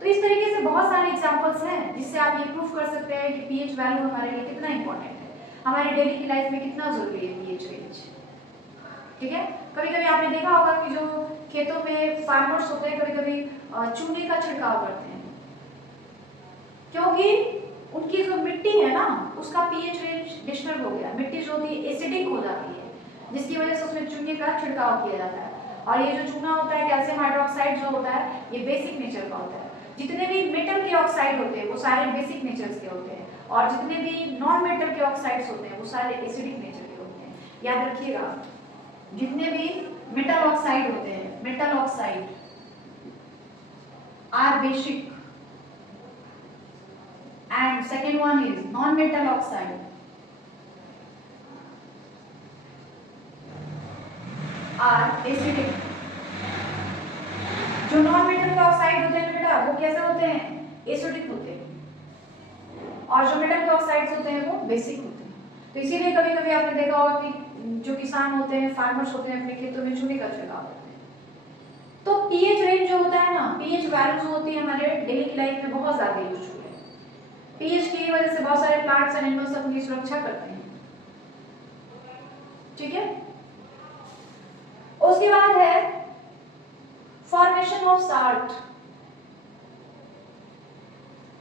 तो इस तरीके से बहुत सारे एग्जांपल्स हैं जिससे आप ये प्रूफ कर सकते हैं कि पीएच वैल्यू हमारे लिए कितना इंपॉर्टेंट है, हमारी डेली की लाइफ में कितना जरूरी है पीएच रेंज। ठीक है, कभी कभी आपने देखा होगा कि जो खेतों में फार्मर्स होते हैं कभी कभी चूने का छिड़काव करते हैं, क्योंकि उनकी जो मिट्टी है ना उसका पीएच रेंज डिस्टर्ब हो गया, मिट्टी जो होती है एसिडिक हो जाती है, जिसकी वजह से उसमें चूने का छिड़काव किया जाता है। और ये जो चूना होता है, कैल्शियम हाइड्रोक्साइड जो होता है, ये बेसिक नेचर का होता है। जितने भी मेटल के ऑक्साइड होते हैं वो सारे बेसिक नेचर के होते हैं, और जितने भी नॉन मेटल के ऑक्साइड्स होते हैं वो सारे एसिडिक नेचर के होते हैं। याद रखिएगा, जितने भी मेटल ऑक्साइड होते हैं, metal oxide are basic and second one is non-metal oxide are acidic। जो नॉन मेटल के ऑक्साइड होते हैं बेटा वो कैसे होते हैं, एसिडिक होते हैं, और जो मेटल के ऑक्साइड्स होते हैं वो बेसिक होते हैं। तो इसीलिए कभी कभी आपने देखा होगा कि जो किसान होते हैं, फार्मर्स होते हैं, अपने खेतों में चूने का छिड़काव करते हैं। तो पीएच रेंज जो होता है ना, पीएच वैल्यू जो होती है हमारे डेली की लाइफ में बहुत ज्यादा यूज है। पीएच की वजह से बहुत सारे प्लांट्स एंड एनिमल्स अपनी सुरक्षा करते हैं। ठीक है, उसके बाद है formation of salt.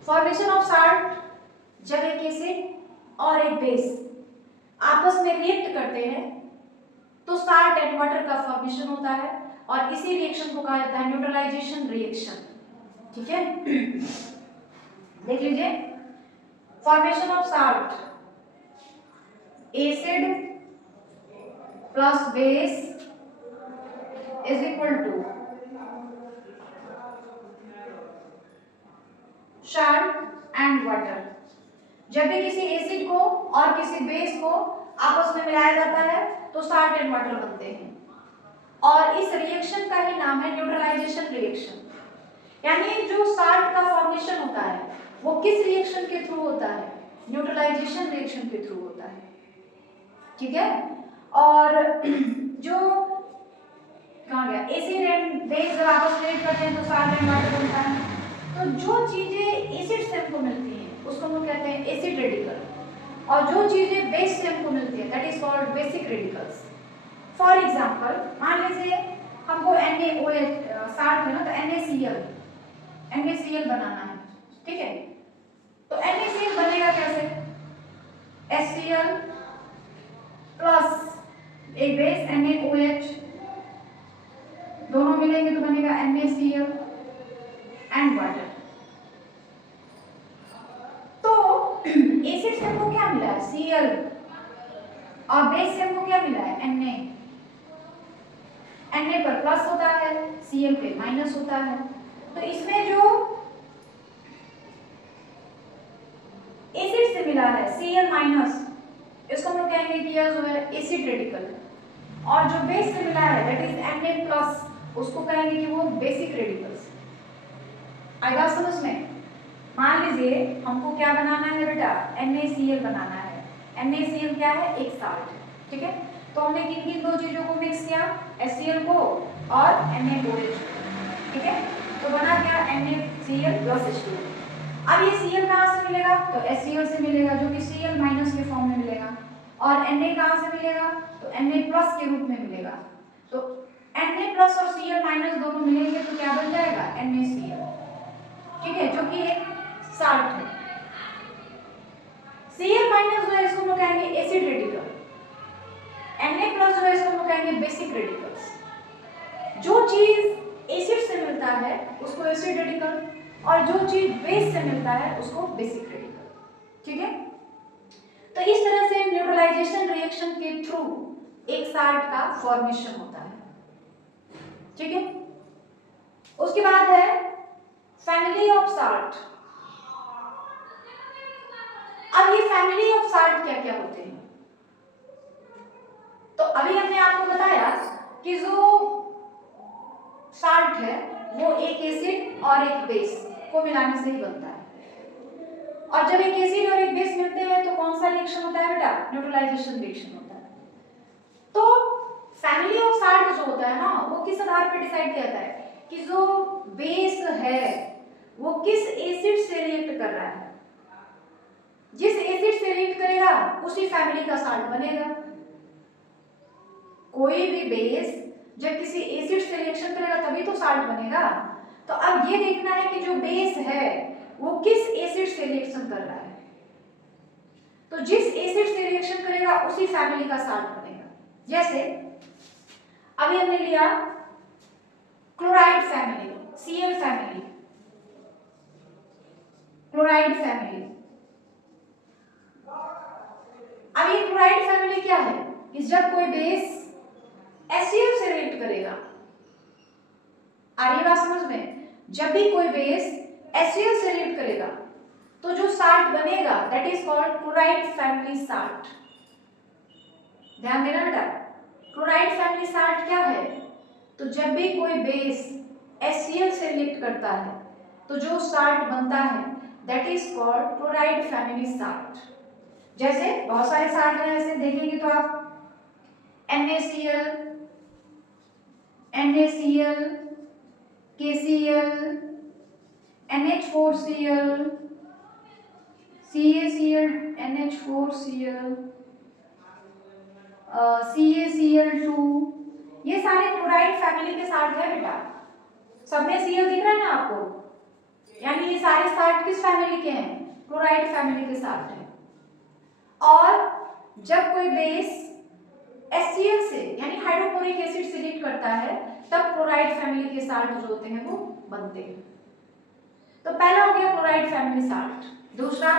Formation of salt, जब एक एसिड और एक बेस आपस में रिएक्ट करते हैं तो साल्ट एंड वाटर का फॉर्मेशन होता है, और इसी रिएक्शन को कहा जाता है न्यूट्रलाइजेशन रिएक्शन। ठीक है, देख लीजिए, formation of salt, acid plus base is equal to salt and water. जब भी किसी एसिड को और किसी बेस को आपस में मिलाया जाता है तो साल्ट एंड वाटर बनते हैं, और इस रिएक्शन का ही नाम है न्यूट्रलाइजेशन रिएक्शन। यानी जो साल्ट का फॉर्मेशन होता है वो किस रिएक्शन के थ्रू होता है, न्यूट्रलाइजेशन रिएक्शन के थ्रू होता है। ठीक है, और जो कहाँ गया, एसिड एंड बेस जब आपस में रिएक्ट करते हैं तो साल्ट एंड वाटर बनता है। तो जो चीजें एसिड से हमको मिलती हैं उसको हम लोग कहते हैं एसिड रेडिकल, और जो चीजें बेस से हमको मिलती है that is called basic radicals. For example, मान लीजिए हमको NaOH साल्ट है ना, तो NaCl बनाना है। ठीक है, तो NaCl बनेगा कैसे, HCl प्लस एक बेस NaOH, दोनों मिलेंगे तो बनेगा NaCl एंड वाटर। तो एसिड से हमको क्या मिला है, Cl, और बेस से हमको क्या मिला है, Na। Na पर प्लस होता है, Cl पे माइनस होता है। तो इसमें जो एसिड से मिला है Cl माइनस, इसको हम लोग कहेंगे कि यह जो है एसिड रेडिकल, और जो बेस से मिला है दैट इज Na प्लस, उसको कहेंगे कि वो बेसिक रेडिकल्स। आएगा समझ में। मान लीजिए हमको क्या बनाना है बेटा, NaCl बनाना है। NaCl क्या है, एक साल्ट है। ठीक है, तो हमने किन किन दो चीजों को मिक्स किया, HCl को और NaOH। ठीक है, तो बना क्या, NaCl प्लस H2। अब ये Cl कहाँ से मिलेगा, तो HCl से मिलेगा, जो कि Cl माइनस के फॉर्म में मिलेगा, और Na कहाँ से मिलेगा, तो Na प्लस के रूप में मिलेगा। तो Na प्लस और Cl माइनस दोनों मिलेंगे तो क्या बन जाएगा, NaCl। ठीक है, जो कि एक साल्ट है। Cl माइनस जो है इसको हम लोग कहेंगे एसिड रेडिकल, Na प्लस जो है इसको हम लोग कहेंगे बेसिक रेडिकल्स। जो चीज एसिड से मिलता है उसको एसिड रेडिकल, और जो चीज बेस से मिलता है उसको बेसिक रेडिकल। ठीक है, तो इस तरह से न्यूट्रलाइजेशन रिएक्शन के थ्रू एक साल्ट का फॉर्मेशन होता है। ठीक है, उसके बाद है फैमिली ऑफ साल्ट। अब ये फैमिली ऑफ साल्ट क्या क्या होते हैं, तो अभी हमने आपको बताया कि जो साल्ट है वो एक एसिड और एक बेस, को मिलाने से ही बनता है। और जब एक एसिड और एक बेस मिलते हैं तो कौन सा रिएक्शन होता है बेटा? न्यूट्रलाइजेशन रिएक्शन होता है। तो फैमिली ऑफ साल्ट जो होता है ना, वो किस आधार पर डिसाइड किया जाता है कि जो बेस है वो किस एसिड से रिएक्ट कर रहा है। जिस एसिड से रिएक्ट करेगा उसी फैमिली का साल्ट बनेगा। कोई भी बेस जब किसी एसिड से रिएक्शन करेगा तभी तो साल्ट बनेगा। तो अब ये देखना है कि जो बेस है वो किस एसिड से रिएक्शन कर रहा है। तो जिस एसिड से रिएक्शन करेगा उसी फैमिली का साल्ट बनेगा। जैसे अभी हमने लिया chloride family, Cl family, chloride family. अब ये क्लोराइड फैमिली क्या है कि जब कोई बेस HCl से रिएक्ट करेगा, आ रही बात समझ में? जब भी कोई बेस HCl से रिएक्ट करेगा तो जो साल्ट बनेगा that is called chloride family salt. ध्यान देना बेटा, क्लोराइड फैमिली साल्ट क्या है? तो जब भी कोई बेस HCl से रिएक्ट करता है तो जो साल्ट बनता है that is called chloride family salt. जैसे बहुत सारे साल्ट हैं, ऐसे देखेंगे तो आप NaCl, NaCl, KCl, NH4Cl, CaCl, NH4Cl, CaCl2, ये सारे क्लोराइड फैमिली के साल्ट है बेटा। सब में Cl दिख रहा है ना आपको? यानी ये सारे साल्ट किस फैमिली के हैं? क्लोराइड फैमिली के साल्ट हैं। और जब कोई बेस HCl से यानी हाइड्रोक्लोरिक एसिड से रिएक्ट करता है तब क्लोराइड फैमिली के साल्ट जो होते हैं वो बनते हैं। तो पहला हो गया क्लोराइड फैमिली साल्ट। दूसरा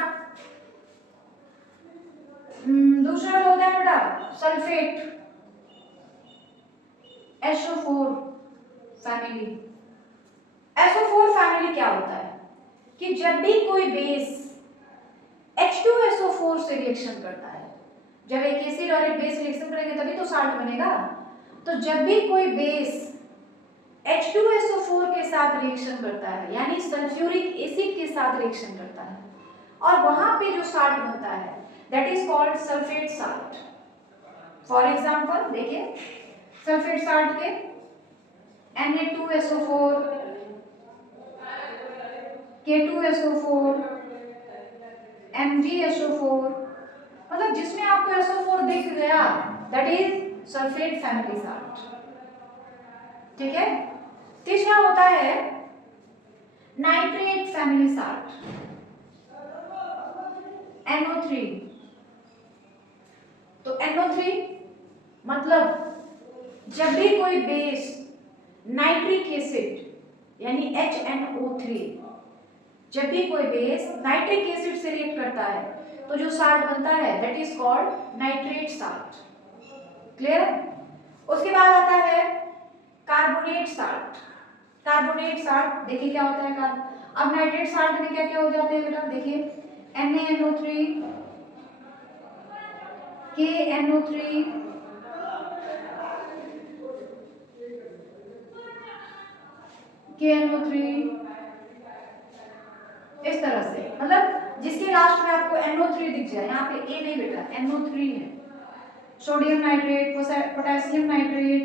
जो होता है बेटा sulphate, SO4 family. SO4 family क्या होता है कि जब भी कोई बेस H2SO4 से रिएक्शन करता है, जब एक एसिड और एक बेस रिएक्शन करेंगे तभी तो साल्ट बनेगा। तो जब भी कोई बेस H2SO4 के साथ रिएक्शन करता है यानी सल्फ्यूरिक एसिड के साथ रिएक्शन करता है और वहां पे जो साल्ट बनता है that is called sulphate salt. For example देखिए सल्फेट साल्ट के Na2SO4, K2SO4, MgSO4, मतलब जिसमें आपको SO4 दिख गया that is sulphate family salt. ठीक है। तीसरा होता है नाइट्रेट फैमिली साल्ट, NO3। तो NO3 मतलब जब भी कोई बेस नाइट्रिक एसिड यानी HNO3, जब भी कोई बेस नाइट्रिक एसिड से रिएक्ट करता है तो जो साल्ट बनता है that is called nitrate salt. Clear? उसके बाद आता है कार्बोनेट साल्ट। कार्बोनेट साल्ट देखिए क्या होता है। अब नाइट्रेट साल्ट में क्या क्या हो जाते हैं बेटा? देखिए NaNO3, KNO3, KNO3, इस तरह से, मतलब जिसके लास्ट में आपको NO3 दिख जाए। यहाँ पे A नहीं बेटा, NO3 है। सोडियम नाइट्रेट, पोटेशियम नाइट्रेट,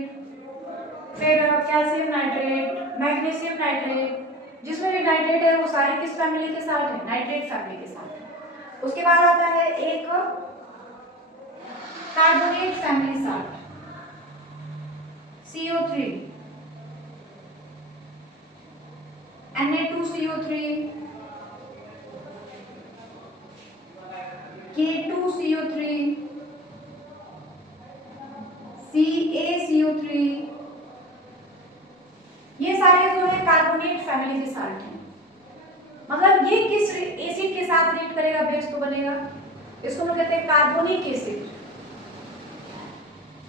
फिर कैल्शियम नाइट्रेट, मैग्नीशियम नाइट्रेट, जिसमें भी नाइट्रेट है वो सारे किस फैमिली के साथ है? नाइट्रेट फैमिली के साथ है। उसके बाद आता है एक carbonate family salt, CO3, Na2CO3, K2CO3, CaCO3, ये सारे जो है कार्बोनेट फैमिली के साल्ट हैं। मतलब ये किस एसिड के साथ रिएक्ट करेगा बेस तो बनेगा, इसको हम कहते हैं कार्बोनिक एसिड।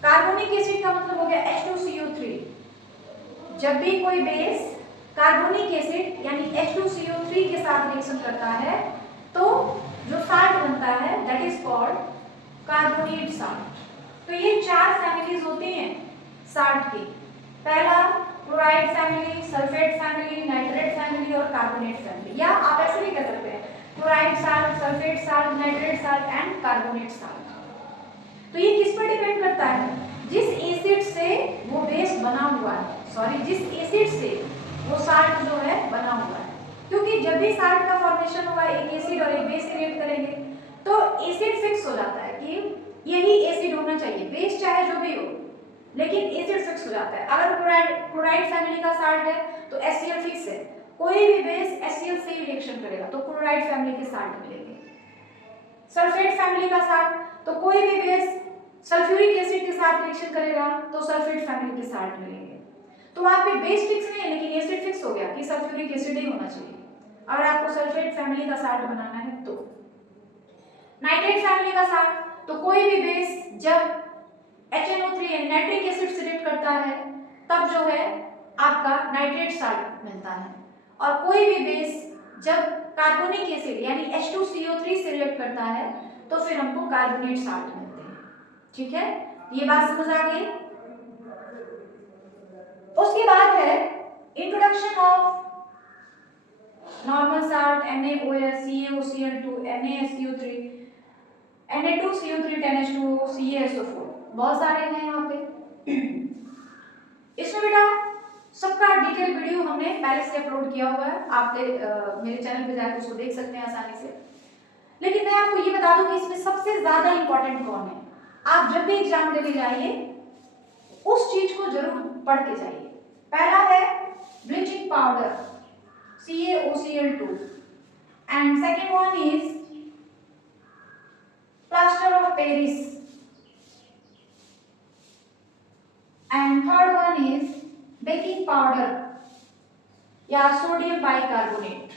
कार्बोनिक एसिड का मतलब हो गया H2CO3। जब भी कोई बेस कार्बोनिक एसिड यानी H2CO3 के साथ रिएक्शन करता है तो जो साल्ट बनता है that is called carbonate salt. तो ये चार फैमिलीज होती हैं साल्ट की। पहला chloride family, sulphate family, nitrate family और कार्बोनेट फैमिली, या आप ऐसे भी कह सकते हैं chloride salt, sulphate salt, nitrate salt and carbonate salt. तो ये किस पर डिपेंड करता है? जिस एसिड से वो बेस बना हुआ है, सॉरी जिस एसिड से वो साल्ट जो है बना हुआ है, क्योंकि जब भी साल्ट का फॉर्मेशन होगा एक एसिड और एक बेस क्रिएट करेंगे तो एसिड फिक्स हो जाता है कि यही एसिड होना चाहिए, बेस चाहे जो भी हो लेकिन एसिड फिक्स हो जाता है। अगर क्लोराइड फैमिली का साल्ट है तो HCl फिक्स है, कोई भी बेस HCl से ही रिएक्शन करेगा तो क्लोराइड फैमिली के साल्ट मिलेंगे। सल्फेट फैमिली का साल्ट, तो कोई भी बेस सल्फ्यूरिक एसिड के साथ रिएक्शन करेगा तो सल्फेट फैमिली के साल्ट मिलेंगे। तो वहां पे बेस फिक्स नहीं है लेकिन एसिड फिक्स हो गया कि सल्फ्यूरिक एसिड ही होना चाहिए अगर आपको सल्फेट फैमिली का साल्ट बनाना है तो। नाइट्रेट फैमिली का साल्ट, तो कोई भी बेस जब HNO3 यानी नाइट्रिक एसिड से रिएक्ट करता है तब जो है आपका नाइट्रेट साल्ट मिलता है, और कोई भी बेस जब कार्बोनिक एसिड यानी H2CO3 से रिएक्ट करता है तो फिर हमको कार्बोनेट साल्ट मिलते हैं। ठीक है, ये बात समझ आ गई। उसके बाद है introduction of normal salt NaOH, CaOCl2, NaSCO3, Na2CO3, 10H2O, CaSO4, बहुत सारे हैं यहाँ पे। इसमें बेटा सबका डिटेल वीडियो हमने पहले से अपलोड किया हुआ है, आप मेरे चैनल पे जाकर उसको देख सकते हैं आसानी से। लेकिन मैं आपको ये बता दूं कि इसमें सबसे ज्यादा इंपॉर्टेंट कौन है। आप जब भी एग्जाम देने जाइए उस चीज को जरूर पढ़ के जाइए। पहला है bleaching powder CaOCl2 and second one is plaster of Paris and third one is baking powder या सोडियम बाइकार्बोनेट।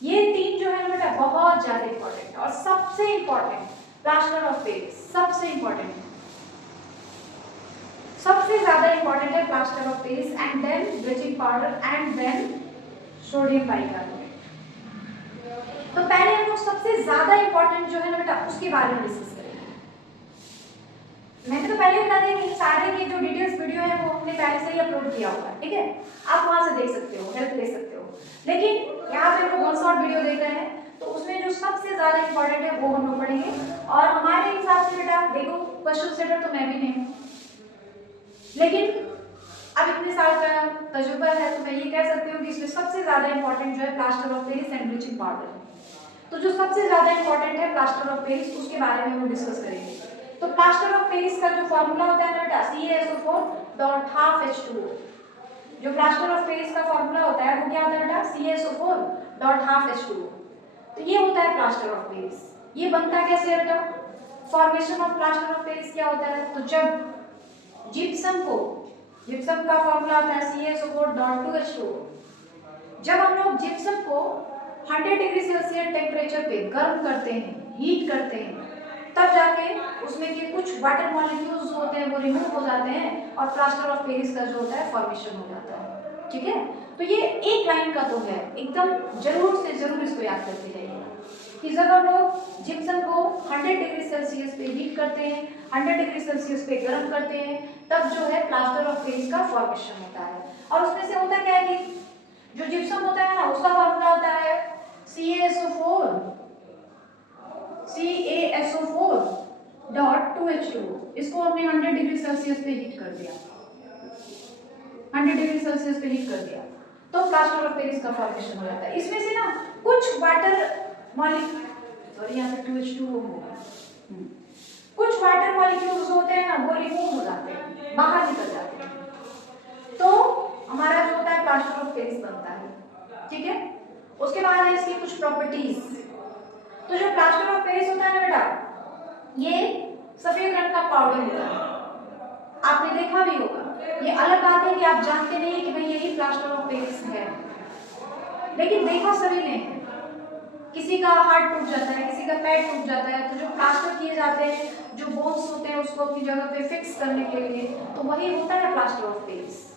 ये तीन जो है बेटा बहुत ज्यादा इंपॉर्टेंट और सबसे इंपॉर्टेंट प्लास्टर ऑफ पेरिस, सबसे इंपॉर्टेंट, सबसे ज्यादा इंपॉर्टेंट है plaster of Paris and then bleaching powder and then sodium bicarbonate. तो पहले हम लोग सबसे ज्यादा इंपॉर्टेंट जो है ना बेटा उसके बारे में डिस्कस करेंगे। मैंने तो पहले बता दिया कि सारे के जो डिटेल्स वीडियो है वो हमने पहले से ही अपलोड किया हुआ है, ठीक है, आप वहां से देख सकते हो, हेल्प ले सकते हो। लेकिन यहाँ पे हम लोग वन शॉट वीडियो देख रहे हैं तो उसमें जो सबसे ज्यादा इंपॉर्टेंट है वो हम लोग पढ़ेंगे। और हमारे हिसाब से बेटा देखो क्वेश्चन सेटर तो मैं भी नहीं हूँ, लेकिन अब इतने साल का तजुर्बा है तो मैं ये कह सकती हूँ कि इसमें सबसे ज्यादा इंपॉर्टेंट जो है plaster of Paris and bleaching powder है। तो जो सबसे ज्यादा इंपॉर्टेंट है प्लास्टर ऑफ पेरिस, उसके बारे में हम डिस्कस करेंगे। तो प्लास्टर ऑफ पेरिस का जो फॉर्मूला होता है ना बेटा CaSO4.12H2O। जो प्लास्टर ऑफ पेरिस का फॉर्मूला होता है वो क्या होता है बेटा CaSO4.12H2O। तो ये होता है प्लास्टर ऑफ पेरिस। ये बनता कैसे है बेटा? Formation of plaster of Paris क्या होता है? तो जब जिप्सम को, जिप्सम का फॉर्मूला होता है CaSO4.2H2O। जब हम लोग जिप्सम को 100 डिग्री सेल्सियस टेम्परेचर पे गर्म करते हैं, हीट करते हैं, तब जाके उसमें के कुछ वाटर मॉलिक्यूल्स होते हैं वो रिमूव हो जाते हैं और प्लास्टर ऑफ पेरिस का जो होता है फॉर्मेशन हो जाता है। ठीक है, तो ये एक लाइन का तो है, एकदम जरूर से जरूर इसको याद करके जाइएगा कि जब हम लोग जिप्सम को 100 डिग्री सेल्सियस पे हीट करते हैं, 100 डिग्री सेल्सियस पे गर्म करते हैं, तब जो है प्लास्टर ऑफ पेरिस का फॉर्मेशन होता है। और उसमें से होता क्या है कि जो जिप्सम होता है ना उसका फॉर्मूला होता है CaSO4.2H2O। इसको हमने 100 डिग्री सेल्सियस पे हीट कर दिया, 100 डिग्री सेल्सियस पे हीट कर दिया तो प्लास्टर ऑफ पेरिस का फॉर्मेशन हो जाता है। इसमें से ना कुछ वाटर मॉलिक्यूल, सॉरी यहाँ पे 2H2O होगा, कुछ वाटर मॉलिक्यूल्स होते हैं ना वो रिमूव हो जाते हैं, बाहर निकल जाते हैं, तो हमारा जो होता है प्लास्टर ऑफ पेरिस बनता है। ठीक है, उसके बाद है इसकी कुछ प्रॉपर्टीज। तो जो प्लास्टर ऑफ पेरिस होता है ना बेटा ये सफेद रंग का पाउडर होता है, आपने देखा भी होगा। ये अलग बात है कि आप जानते नहीं कि भाई यही प्लास्टर ऑफ पेरिस है, लेकिन देखा सभी ने, किसी का हाथ टूट जाता है, किसी का पैर टूट जाता है, तो जो प्लास्टर किए जाते हैं, जो बोन्स होते हैं उसको अपनी जगह पे फिक्स करने के लिए, तो वही होता है प्लास्टर ऑफ पेरिस।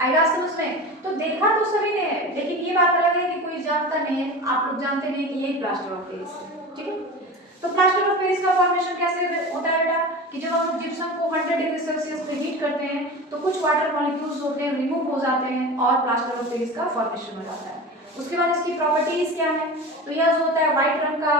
आएगा समझ में? तो देखा तो सभी ने है, लेकिन ये बात अलग है कि कोई जानता नहीं है, आप लोग जानते नहीं कि यही प्लास्टर ऑफ पेरिस है। ठीक है, तो प्लास्टर ऑफ पेरिस का फॉर्मेशन कैसे होता है बेटा कि जब हम लोग जिप्सम को 100 डिग्री सेल्सियस पे हीट करते हैं तो कुछ वाटर मॉलिक्यूल्स होते हैं जाते हैं और प्लास्टर ऑफ पेरिस का फॉर्मेशन हो जाता है। उसके बाद इसकी प्रॉपर्टीज क्या है, तो यह जो होता है व्हाइट रंग का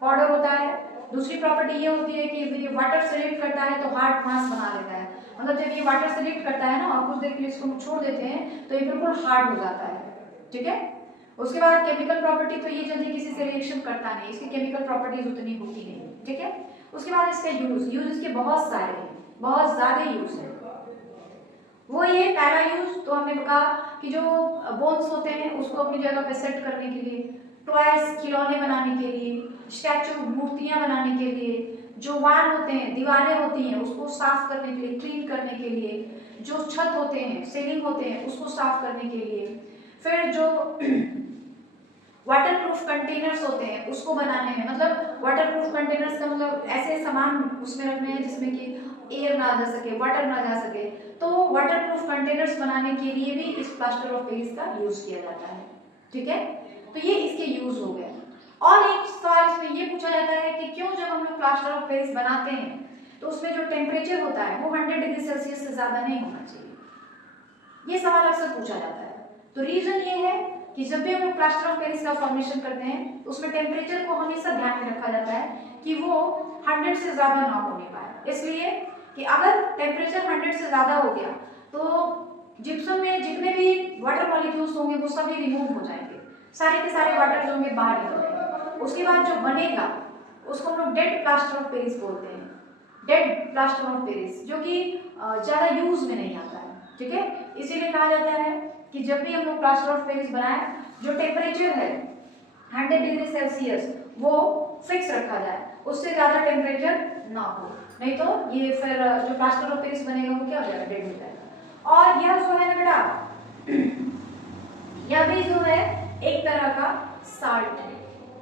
पाउडर होता है। दूसरी प्रॉपर्टी ये होती है कि ये वाटर से रिएक्ट करता है तो हार्ड मास बना लेता है, मतलब जब ये वाटर से रिएक्ट करता है ना और कुछ देर के लिए इसको छोड़ देते हैं तो ये बिल्कुल हार्ड हो जाता है, ठीक है। उसके बाद केमिकल प्रॉपर्टी, तो ये जल्दी किसी से रिएक्शन करता नहीं, इसकी केमिकल प्रॉपर्टीज उतनी होती नहीं, ठीक है। उसके बाद इसका यूज इसके बहुत सारे हैं, बहुत ज्यादा यूज है। वो ये पहला यूज तो हमने कहा कि जो बोन्स होते हैं उसको अपनी जगह पे सेट करने के लिए, टॉयज खिलौने बनाने के लिए, स्टैचू मूर्तियां बनाने के लिए, जो वाल होते हैं दीवारें होती हैं उसको साफ करने के लिए, क्लीन करने के लिए, जो छत होते हैं सीलिंग होते हैं उसको साफ करने के लिए, फिर जो वाटरप्रूफ कंटेनर्स होते हैं उसको बनाने में, मतलब वाटरप्रूफ कंटेनर्स का मतलब ऐसे सामान उसमें रखने हैं जिसमें कि एयर ना जा सके, वाटर ना जा सके, तो वाटरप्रूफ कंटेनर्स बनाने के लिए भी इस प्लास्टर ऑफ पेरिस का यूज किया जाता है, ठीक है। तो ये इसके यूज हो गए। और एक सवाल इसमें ये पूछा जाता है कि क्यों जब हम लोग प्लास्टर ऑफ पेरिस बनाते हैं तो उसमें जो टेम्परेचर होता है वो 100 डिग्री सेल्सियस से ज्यादा नहीं होना चाहिए। ये सवाल अक्सर पूछा जाता है। तो रीजन ये है कि जब भी हम लोग प्लास्टर ऑफ पेरिस का फॉर्मेशन करते हैं तो उसमें टेम्परेचर को हमेशा ध्यान में रखा जाता है कि वो 100 से ज्यादा ना होने पाए, इसलिए कि अगर टेम्परेचर 100 से ज्यादा हो गया तो जिप्सम में जितने भी वाटर मॉलिक्यूल्स होंगे वो सभी रिमूव हो जाएंगे, सारे के सारे वाटर जो होंगे बाहर निकल जाएंगे। उसके बाद जो बनेगा उसको हम लोग डेड प्लास्टर ऑफ पेरिस बोलते हैं, डेड प्लास्टर ऑफ पेरिस, जो कि ज्यादा यूज में नहीं आता है, ठीक है। इसीलिए कहा जाता है कि जब भी हम लोग प्लास्टर ऑफ पेरिस बनाएं जो टेम्परेचर है 100 डिग्री सेल्सियस वो फिक्स रखा जाए, उससे ज्यादा टेम्परेचर ना हो, नहीं तो ये फिर जो प्लास्टर ऑफ पेरिस बनेगा वो क्या हो जाएगा, डेड हो जाएगा। और यह जो है ना बेटा, यह भी जो है एक तरह का साल्ट है,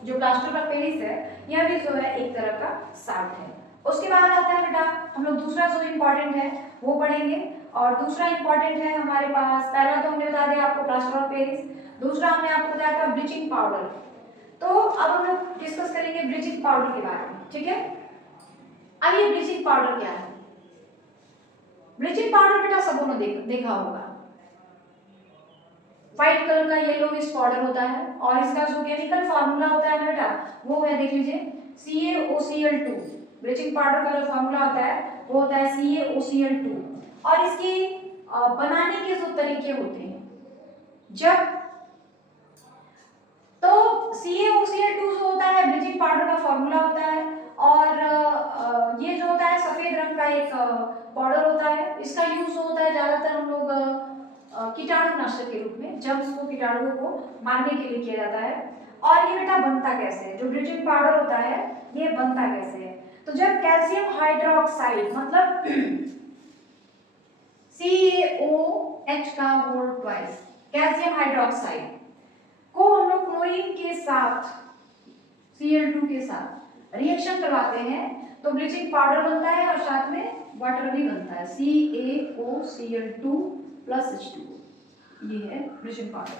जो प्लास्टर ऑफ पेरिस है यह भी जो है एक तरह का साल्ट है। उसके बाद आता है बेटा हम लोग दूसरा जो इम्पोर्टेंट है वो पढ़ेंगे, और दूसरा इम्पोर्टेंट है हमारे पास, पहला तो हमने बता दिया आपको प्लास्टर ऑफ पेरिस, दूसरा हमने आपको बताया था ब्लीचिंग पाउडर। तो अब हम लोग डिस्कस करेंगे ब्लीचिंग पाउडर के बारे में, ठीक है। आइए ब्लीचिंग पाउडर क्या है। ब्लीचिंग पाउडर बेटा सबों ने देखा होगा, व्हाइट कलर का येलोविश पाउडर होता है और इसका जो केमिकल फार्मूला होता है बेटा वो है, देख लीजिए, CaOCl2। ब्लीचिंग पाउडर का जो फार्मूला होता है वो होता है CaOCl2। और इसकी बनाने के जो तरीके होते हैं, जब तो CaOCl2 जो होता है ब्लीचिंग पाउडर का फार्मूला होता है, और ये जो होता है सफेद रंग का एक पाउडर होता है, इसका यूज होता है ज्यादातर हम लोग कीटाणुनाशक के रूप में, जर्म्स को कीटाणुओं को मारने के लिए किया जाता है। और ये बेटा बनता कैसे है, जो ब्लीचिंग पाउडर होता है ये बनता कैसे है, तो जब कैल्शियम हाइड्रोक्साइड मतलब CaOH का होल ट्वाइस कैल्शियम हाइड्रोक्साइड को हम लोग क्लोरीन के साथ Cl2 के साथ रिएक्शन करवाते हैं तो ब्लीचिंग पाउडर बनता है और साथ में वाटर भी बनता है, CaOCl2 + H2O, ये है ब्लीचिंग पाउडर।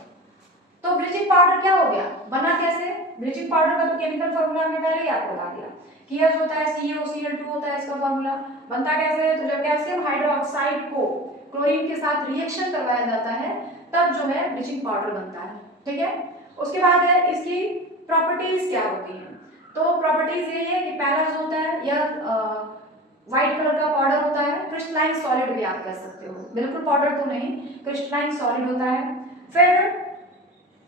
तो ब्लीचिंग पाउडर क्या हो गया, बना कैसे। ब्लीचिंग पाउडर का तो केमिकल फार्मूला हमने पहले ही आपको बता दिया कि यह जो होता है CaOCl2 होता है, इसका फार्मूला बनता कैसे है, तो जब कैल्शियम हाइड्रोक्साइड को क्लोरीन के साथ रिएक्शन करवाया जाता है तब जो है ब्लीचिंग पाउडर बनता है, ठीक है। उसके बाद है इसकी प्रॉपर्टीज क्या होती हैं, तो प्रॉपर्टीज यही है कि पहला जो होता है यह व्हाइट कलर का पाउडर होता है, क्रिस्टलाइन सॉलिड भी आप कह सकते हो, बिल्कुल पाउडर तो नहीं, क्रिस्टलाइन सॉलिड होता है। फिर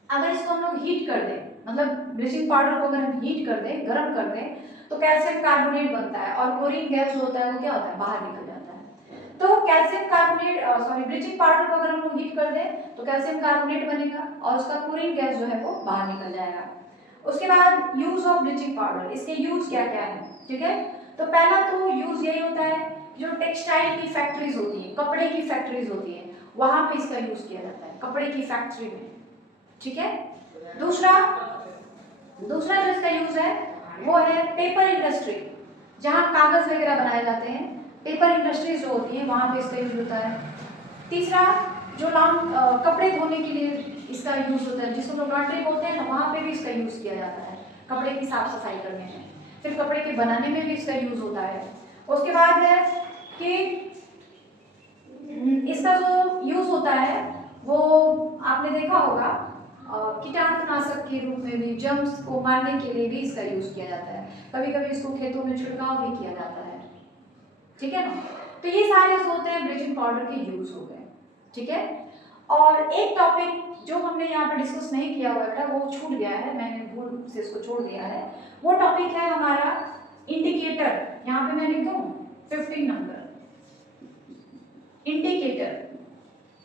अगर इसको हम लोग हीट कर दें, मतलब ब्लीचिंग पाउडर को अगर हम हीट कर दें, गर्म कर दें, तो कैल्शियम कार्बोनेट बनता है और क्लोरीन गैस जो होता है वो क्या होता है, बाहर निकल जाता है। तो कैल्शियम कार्बोनेट ब्लीचिंग पाउडर को अगर हम लोग हीट कर दें तो कैल्शियम कार्बोनेट बनेगा और उसका क्लोरीन गैस जो है वो बाहर निकल जाएगा। उसके बाद यूज ऑफ ब्लीचिंग पाउडर, इसके यूज क्या क्या है, ठीक है। तो पहला तो यूज यही होता है, जो टेक्सटाइल की फैक्ट्रीज होती है, कपड़े की फैक्ट्रीज होती है, वहां पे इसका यूज किया जाता है, कपड़े की फैक्ट्री में, ठीक है। दूसरा जो इसका यूज है वो है पेपर इंडस्ट्री, जहां कागज वगैरह बनाए जाते हैं, पेपर इंडस्ट्रीज जो होती है वहां पे इसका यूज होता है। तीसरा जो कपड़े धोने के लिए इसका यूज होता है, जिसको लोग लॉन्ड्री बोलते हैं, वहां पे भी इसका यूज किया जाता है, कपड़े की साफ सफाई करने में। फिर कपड़े के बनाने में भी इसका यूज होता है। उसके बाद है कि इसका जो यूज होता है वो आपने देखा होगा कीटाणुनाशक के रूप में भी, जर्म्स को मारने के लिए भी इसका यूज किया जाता है। कभी कभी इसको खेतों में छिड़काव भी किया जाता है, ठीक है ना। तो ये सारे जो होते हैं ब्लीचिंग पाउडर के यूज हो गए, ठीक है। और एक टॉपिक जो हमने यहाँ पे डिस्कस नहीं किया हुआ था, वो छूट गया है, मैंने भूल से इसको छोड़ दिया है। वो टॉपिक है हमारा इंडिकेटर। यहाँ पे मैं लिख दूं 15 नंबर, इंडिकेटर।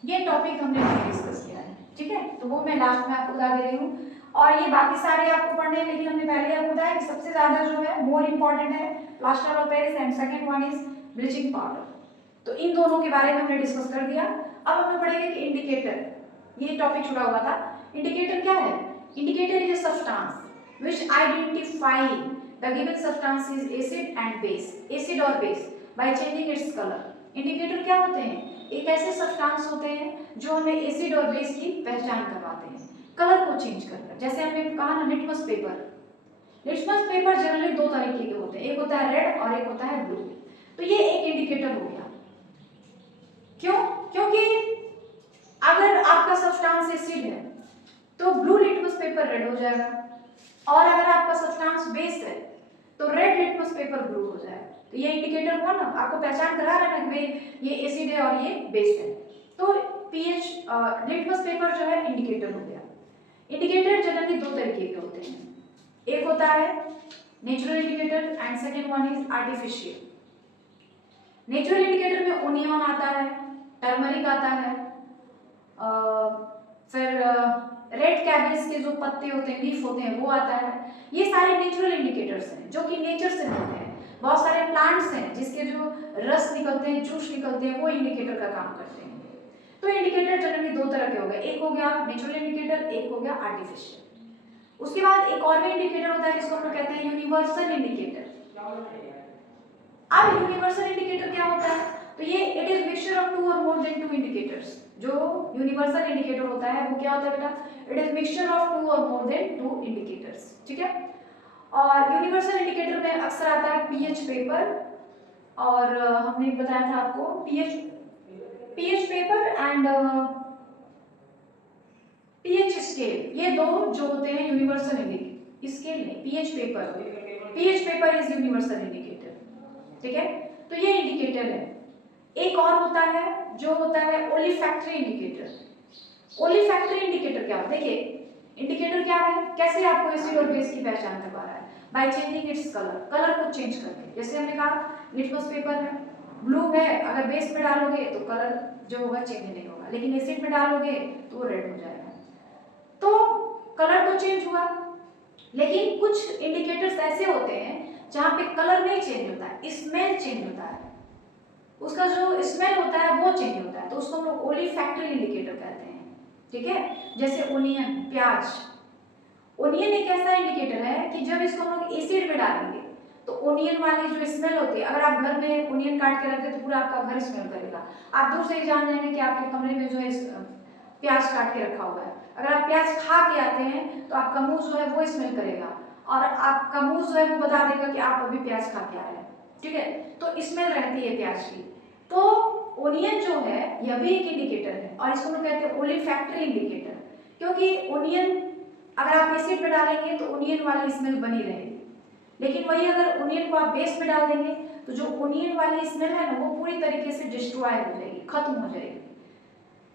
ये टॉपिक हमने डिस्कस किया है, ठीक है। तो वो मैं लास्ट में आपको बता दे रही हूँ। और ये बाकी सारे आपको पढ़ने हैं, लेकिन हमने पहले आपको बताया कि सबसे ज्यादा जो है मोर इंपॉर्टेंट है plaster of Paris and second one is bleaching powder. तो इन दोनों के बारे में हमने डिस्कस कर दिया। अब हम पढ़ेंगे कि इंडिकेटर, ये टॉपिक छुड़ा हुआ था। इंडिकेटर क्या है? Indicator is a substance which identify the given substance is acid and base, acid और base by changing its colour. Indicator क्या होते हैं? एक ऐसे सब्सटेंस होते हैं जो हमें एसिड और बेस की पहचान करवाते हैं कलर को चेंज कर। जैसे हमने कहा ना litmus paper, litmus paper generally दो तरीके के होते हैं, एक होता है रेड और एक होता है ब्लू। तो ये एक इंडिकेटर हो गया। क्यों? क्योंकि अगर आपका सब्सटेंस एसिड है तो ब्लू लिटमस पेपर रेड हो जाएगा, और अगर आपका सब्सटेंस बेस है तो रेड लिटमस पेपर ब्लू हो जाएगा। तो ये इंडिकेटर हुआ ना, आपको पहचान करा रहा है ना कि ये एसिड है और ये बेस है। तो पीएच लिटमस पेपर जो है इंडिकेटर हो गया। इंडिकेटर जनरली दो तरीके के होते हैं, एक होता है natural indicator and second one is artificial. Natural indicator में ओनियन आता है, टर्मरिक आता है, फिर रेड कैबेज के जो पत्ते होते हैं, लीफ होते हैं, वो आता है। ये सारे नेचुरल इंडिकेटर्स हैं जो कि नेचर से मिलते हैं। बहुत सारे प्लांट्स हैं जिसके जो रस निकलते हैं, जूस निकलते हैं, वो इंडिकेटर का काम करते हैं। तो इंडिकेटर जनरली दो तरह के हो गए, एक हो गया नेचुरल इंडिकेटर, एक हो गया आर्टिफिशियल। उसके बाद एक और भी इंडिकेटर होता है जिसको हम लोग कहते हैं यूनिवर्सल इंडिकेटर। अब यूनिवर्सल इंडिकेटर क्या होता है? तो ये it is mixture of two or more than two indicators. जो यूनिवर्सल इंडिकेटर होता है वो क्या होता है बेटा? It is mixture of two or more than two indicators, ठीक है। और यूनिवर्सल इंडिकेटर में अक्सर आता है पीएच पेपर, और हमने बताया था आपको pH paper and pH scale. ये दो जो होते हैं यूनिवर्सल इंडिकेटर, स्केल नहीं, pH paper is universal indicator, ठीक है। तो ये इंडिकेटर है। एक और होता है जो होता है ओलिफैक्टरी इंडिकेटर। ओलिफैक्टरी इंडिकेटर क्या होता है? देखिए इंडिकेटर क्या है, कैसे आपको एसिड और बेस की पहचान करवा रहा है? Bye changing its colour, colour को चेंज करके। जैसे हमने कहा लिटमस पेपर है, ब्लू है, अगर बेस में डालोगे तो कलर जो होगा चेंज नहीं होगा, लेकिन एसिड में डालोगे तो वो रेड हो जाएगा। तो कलर तो चेंज हुआ, लेकिन कुछ इंडिकेटर्स ऐसे होते हैं जहां पे कलर नहीं चेंज होता है, स्मेल चेंज होता है, उसका जो स्मेल होता है वो चेंज होता है। तो उसको हम लोग ओलिफैक्टरी इंडिकेटर कहते हैं, ठीक है। जैसे ओनियन, प्याज। ओनियन एक ऐसा इंडिकेटर है कि जब इसको हम लोग एसिड में डालेंगे तो ओनियन वाली जो स्मेल होती है, अगर आप घर में ओनियन काट के रखते तो पूरा आपका घर स्मेल करेगा। आप दूर से ही जान जाएंगे कि आपके कमरे में जो है प्याज काट के रखा हुआ है। अगर आप प्याज खा के आते हैं तो आपका मुंह जो है वो स्मेल करेगा, और आपका मुंह जो है वो बता देगा कि आप अभी प्याज खा के आ रहे हैं, ठीक है। तो स्मेल रहती है प्याज की। तो ओनियन जो है यह भी एक इंडिकेटर है, और इसको हम कहते हैं ओलिफैक्टरी इंडिकेटर, क्योंकि ओनियन अगर आप एसिड में डालेंगे तो ओनियन वाली स्मेल बनी रहेगी, लेकिन वही अगर ओनियन को आप बेस में डाल देंगे तो जो ओनियन वाली स्मेल है ना वो पूरी तरीके से डिस्ट्रॉय हो जाएगी, खत्म हो जाएगी।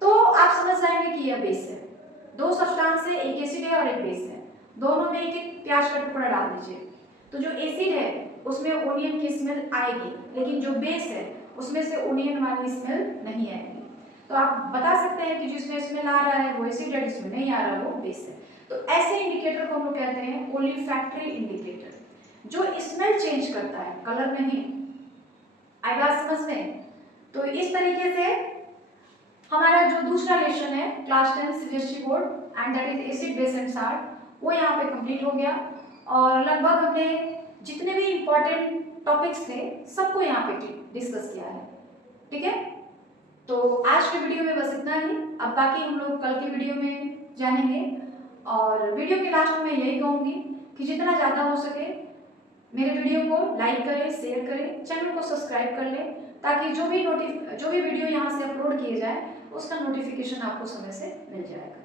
तो आप समझ जाएंगे कि यह बेस है। दो सब्सटेंस है, एक एसिड है और एक बेस है, दोनों में एक एक प्याज का टुकड़ा डाल दीजिए। तो जो एसिड है उसमें ओनियन की स्मेल आएगी, लेकिन जो बेस है उसमें से ओनियन वाली स्मेल नहीं आएगी। तो आप बता सकते हैं कि जिसमें स्मेल आ रहा है वो एसिड है, जिसमें नहीं आ रहा वो बेस है। तो ऐसे इंडिकेटर को हम लोग कहते हैं ओलिफैक्टरी इंडिकेटर, जो स्मेल चेंज करता है, कलर नहीं। आई बात समझ में? तो इस तरीके से हमारा जो दूसरा लेसन है class 10 CBSE board and that is acid base and salt, वो यहाँ पे कंप्लीट हो गया। और लगभग हमने जितने भी इंपॉर्टेंट टॉपिक्स थे सबको यहाँ पे डिस्कस किया है, ठीक है। तो आज के वीडियो में बस इतना ही। अब बाकी हम लोग कल के वीडियो में जानेंगे। और वीडियो के लास्ट में मैं यही कहूँगी कि जितना ज़्यादा हो सके मेरे वीडियो को लाइक करें, शेयर करें, चैनल को सब्सक्राइब कर लें, ताकि जो भी वीडियो यहाँ से अपलोड किए जाए उसका नोटिफिकेशन आपको समय से मिल जाएगा।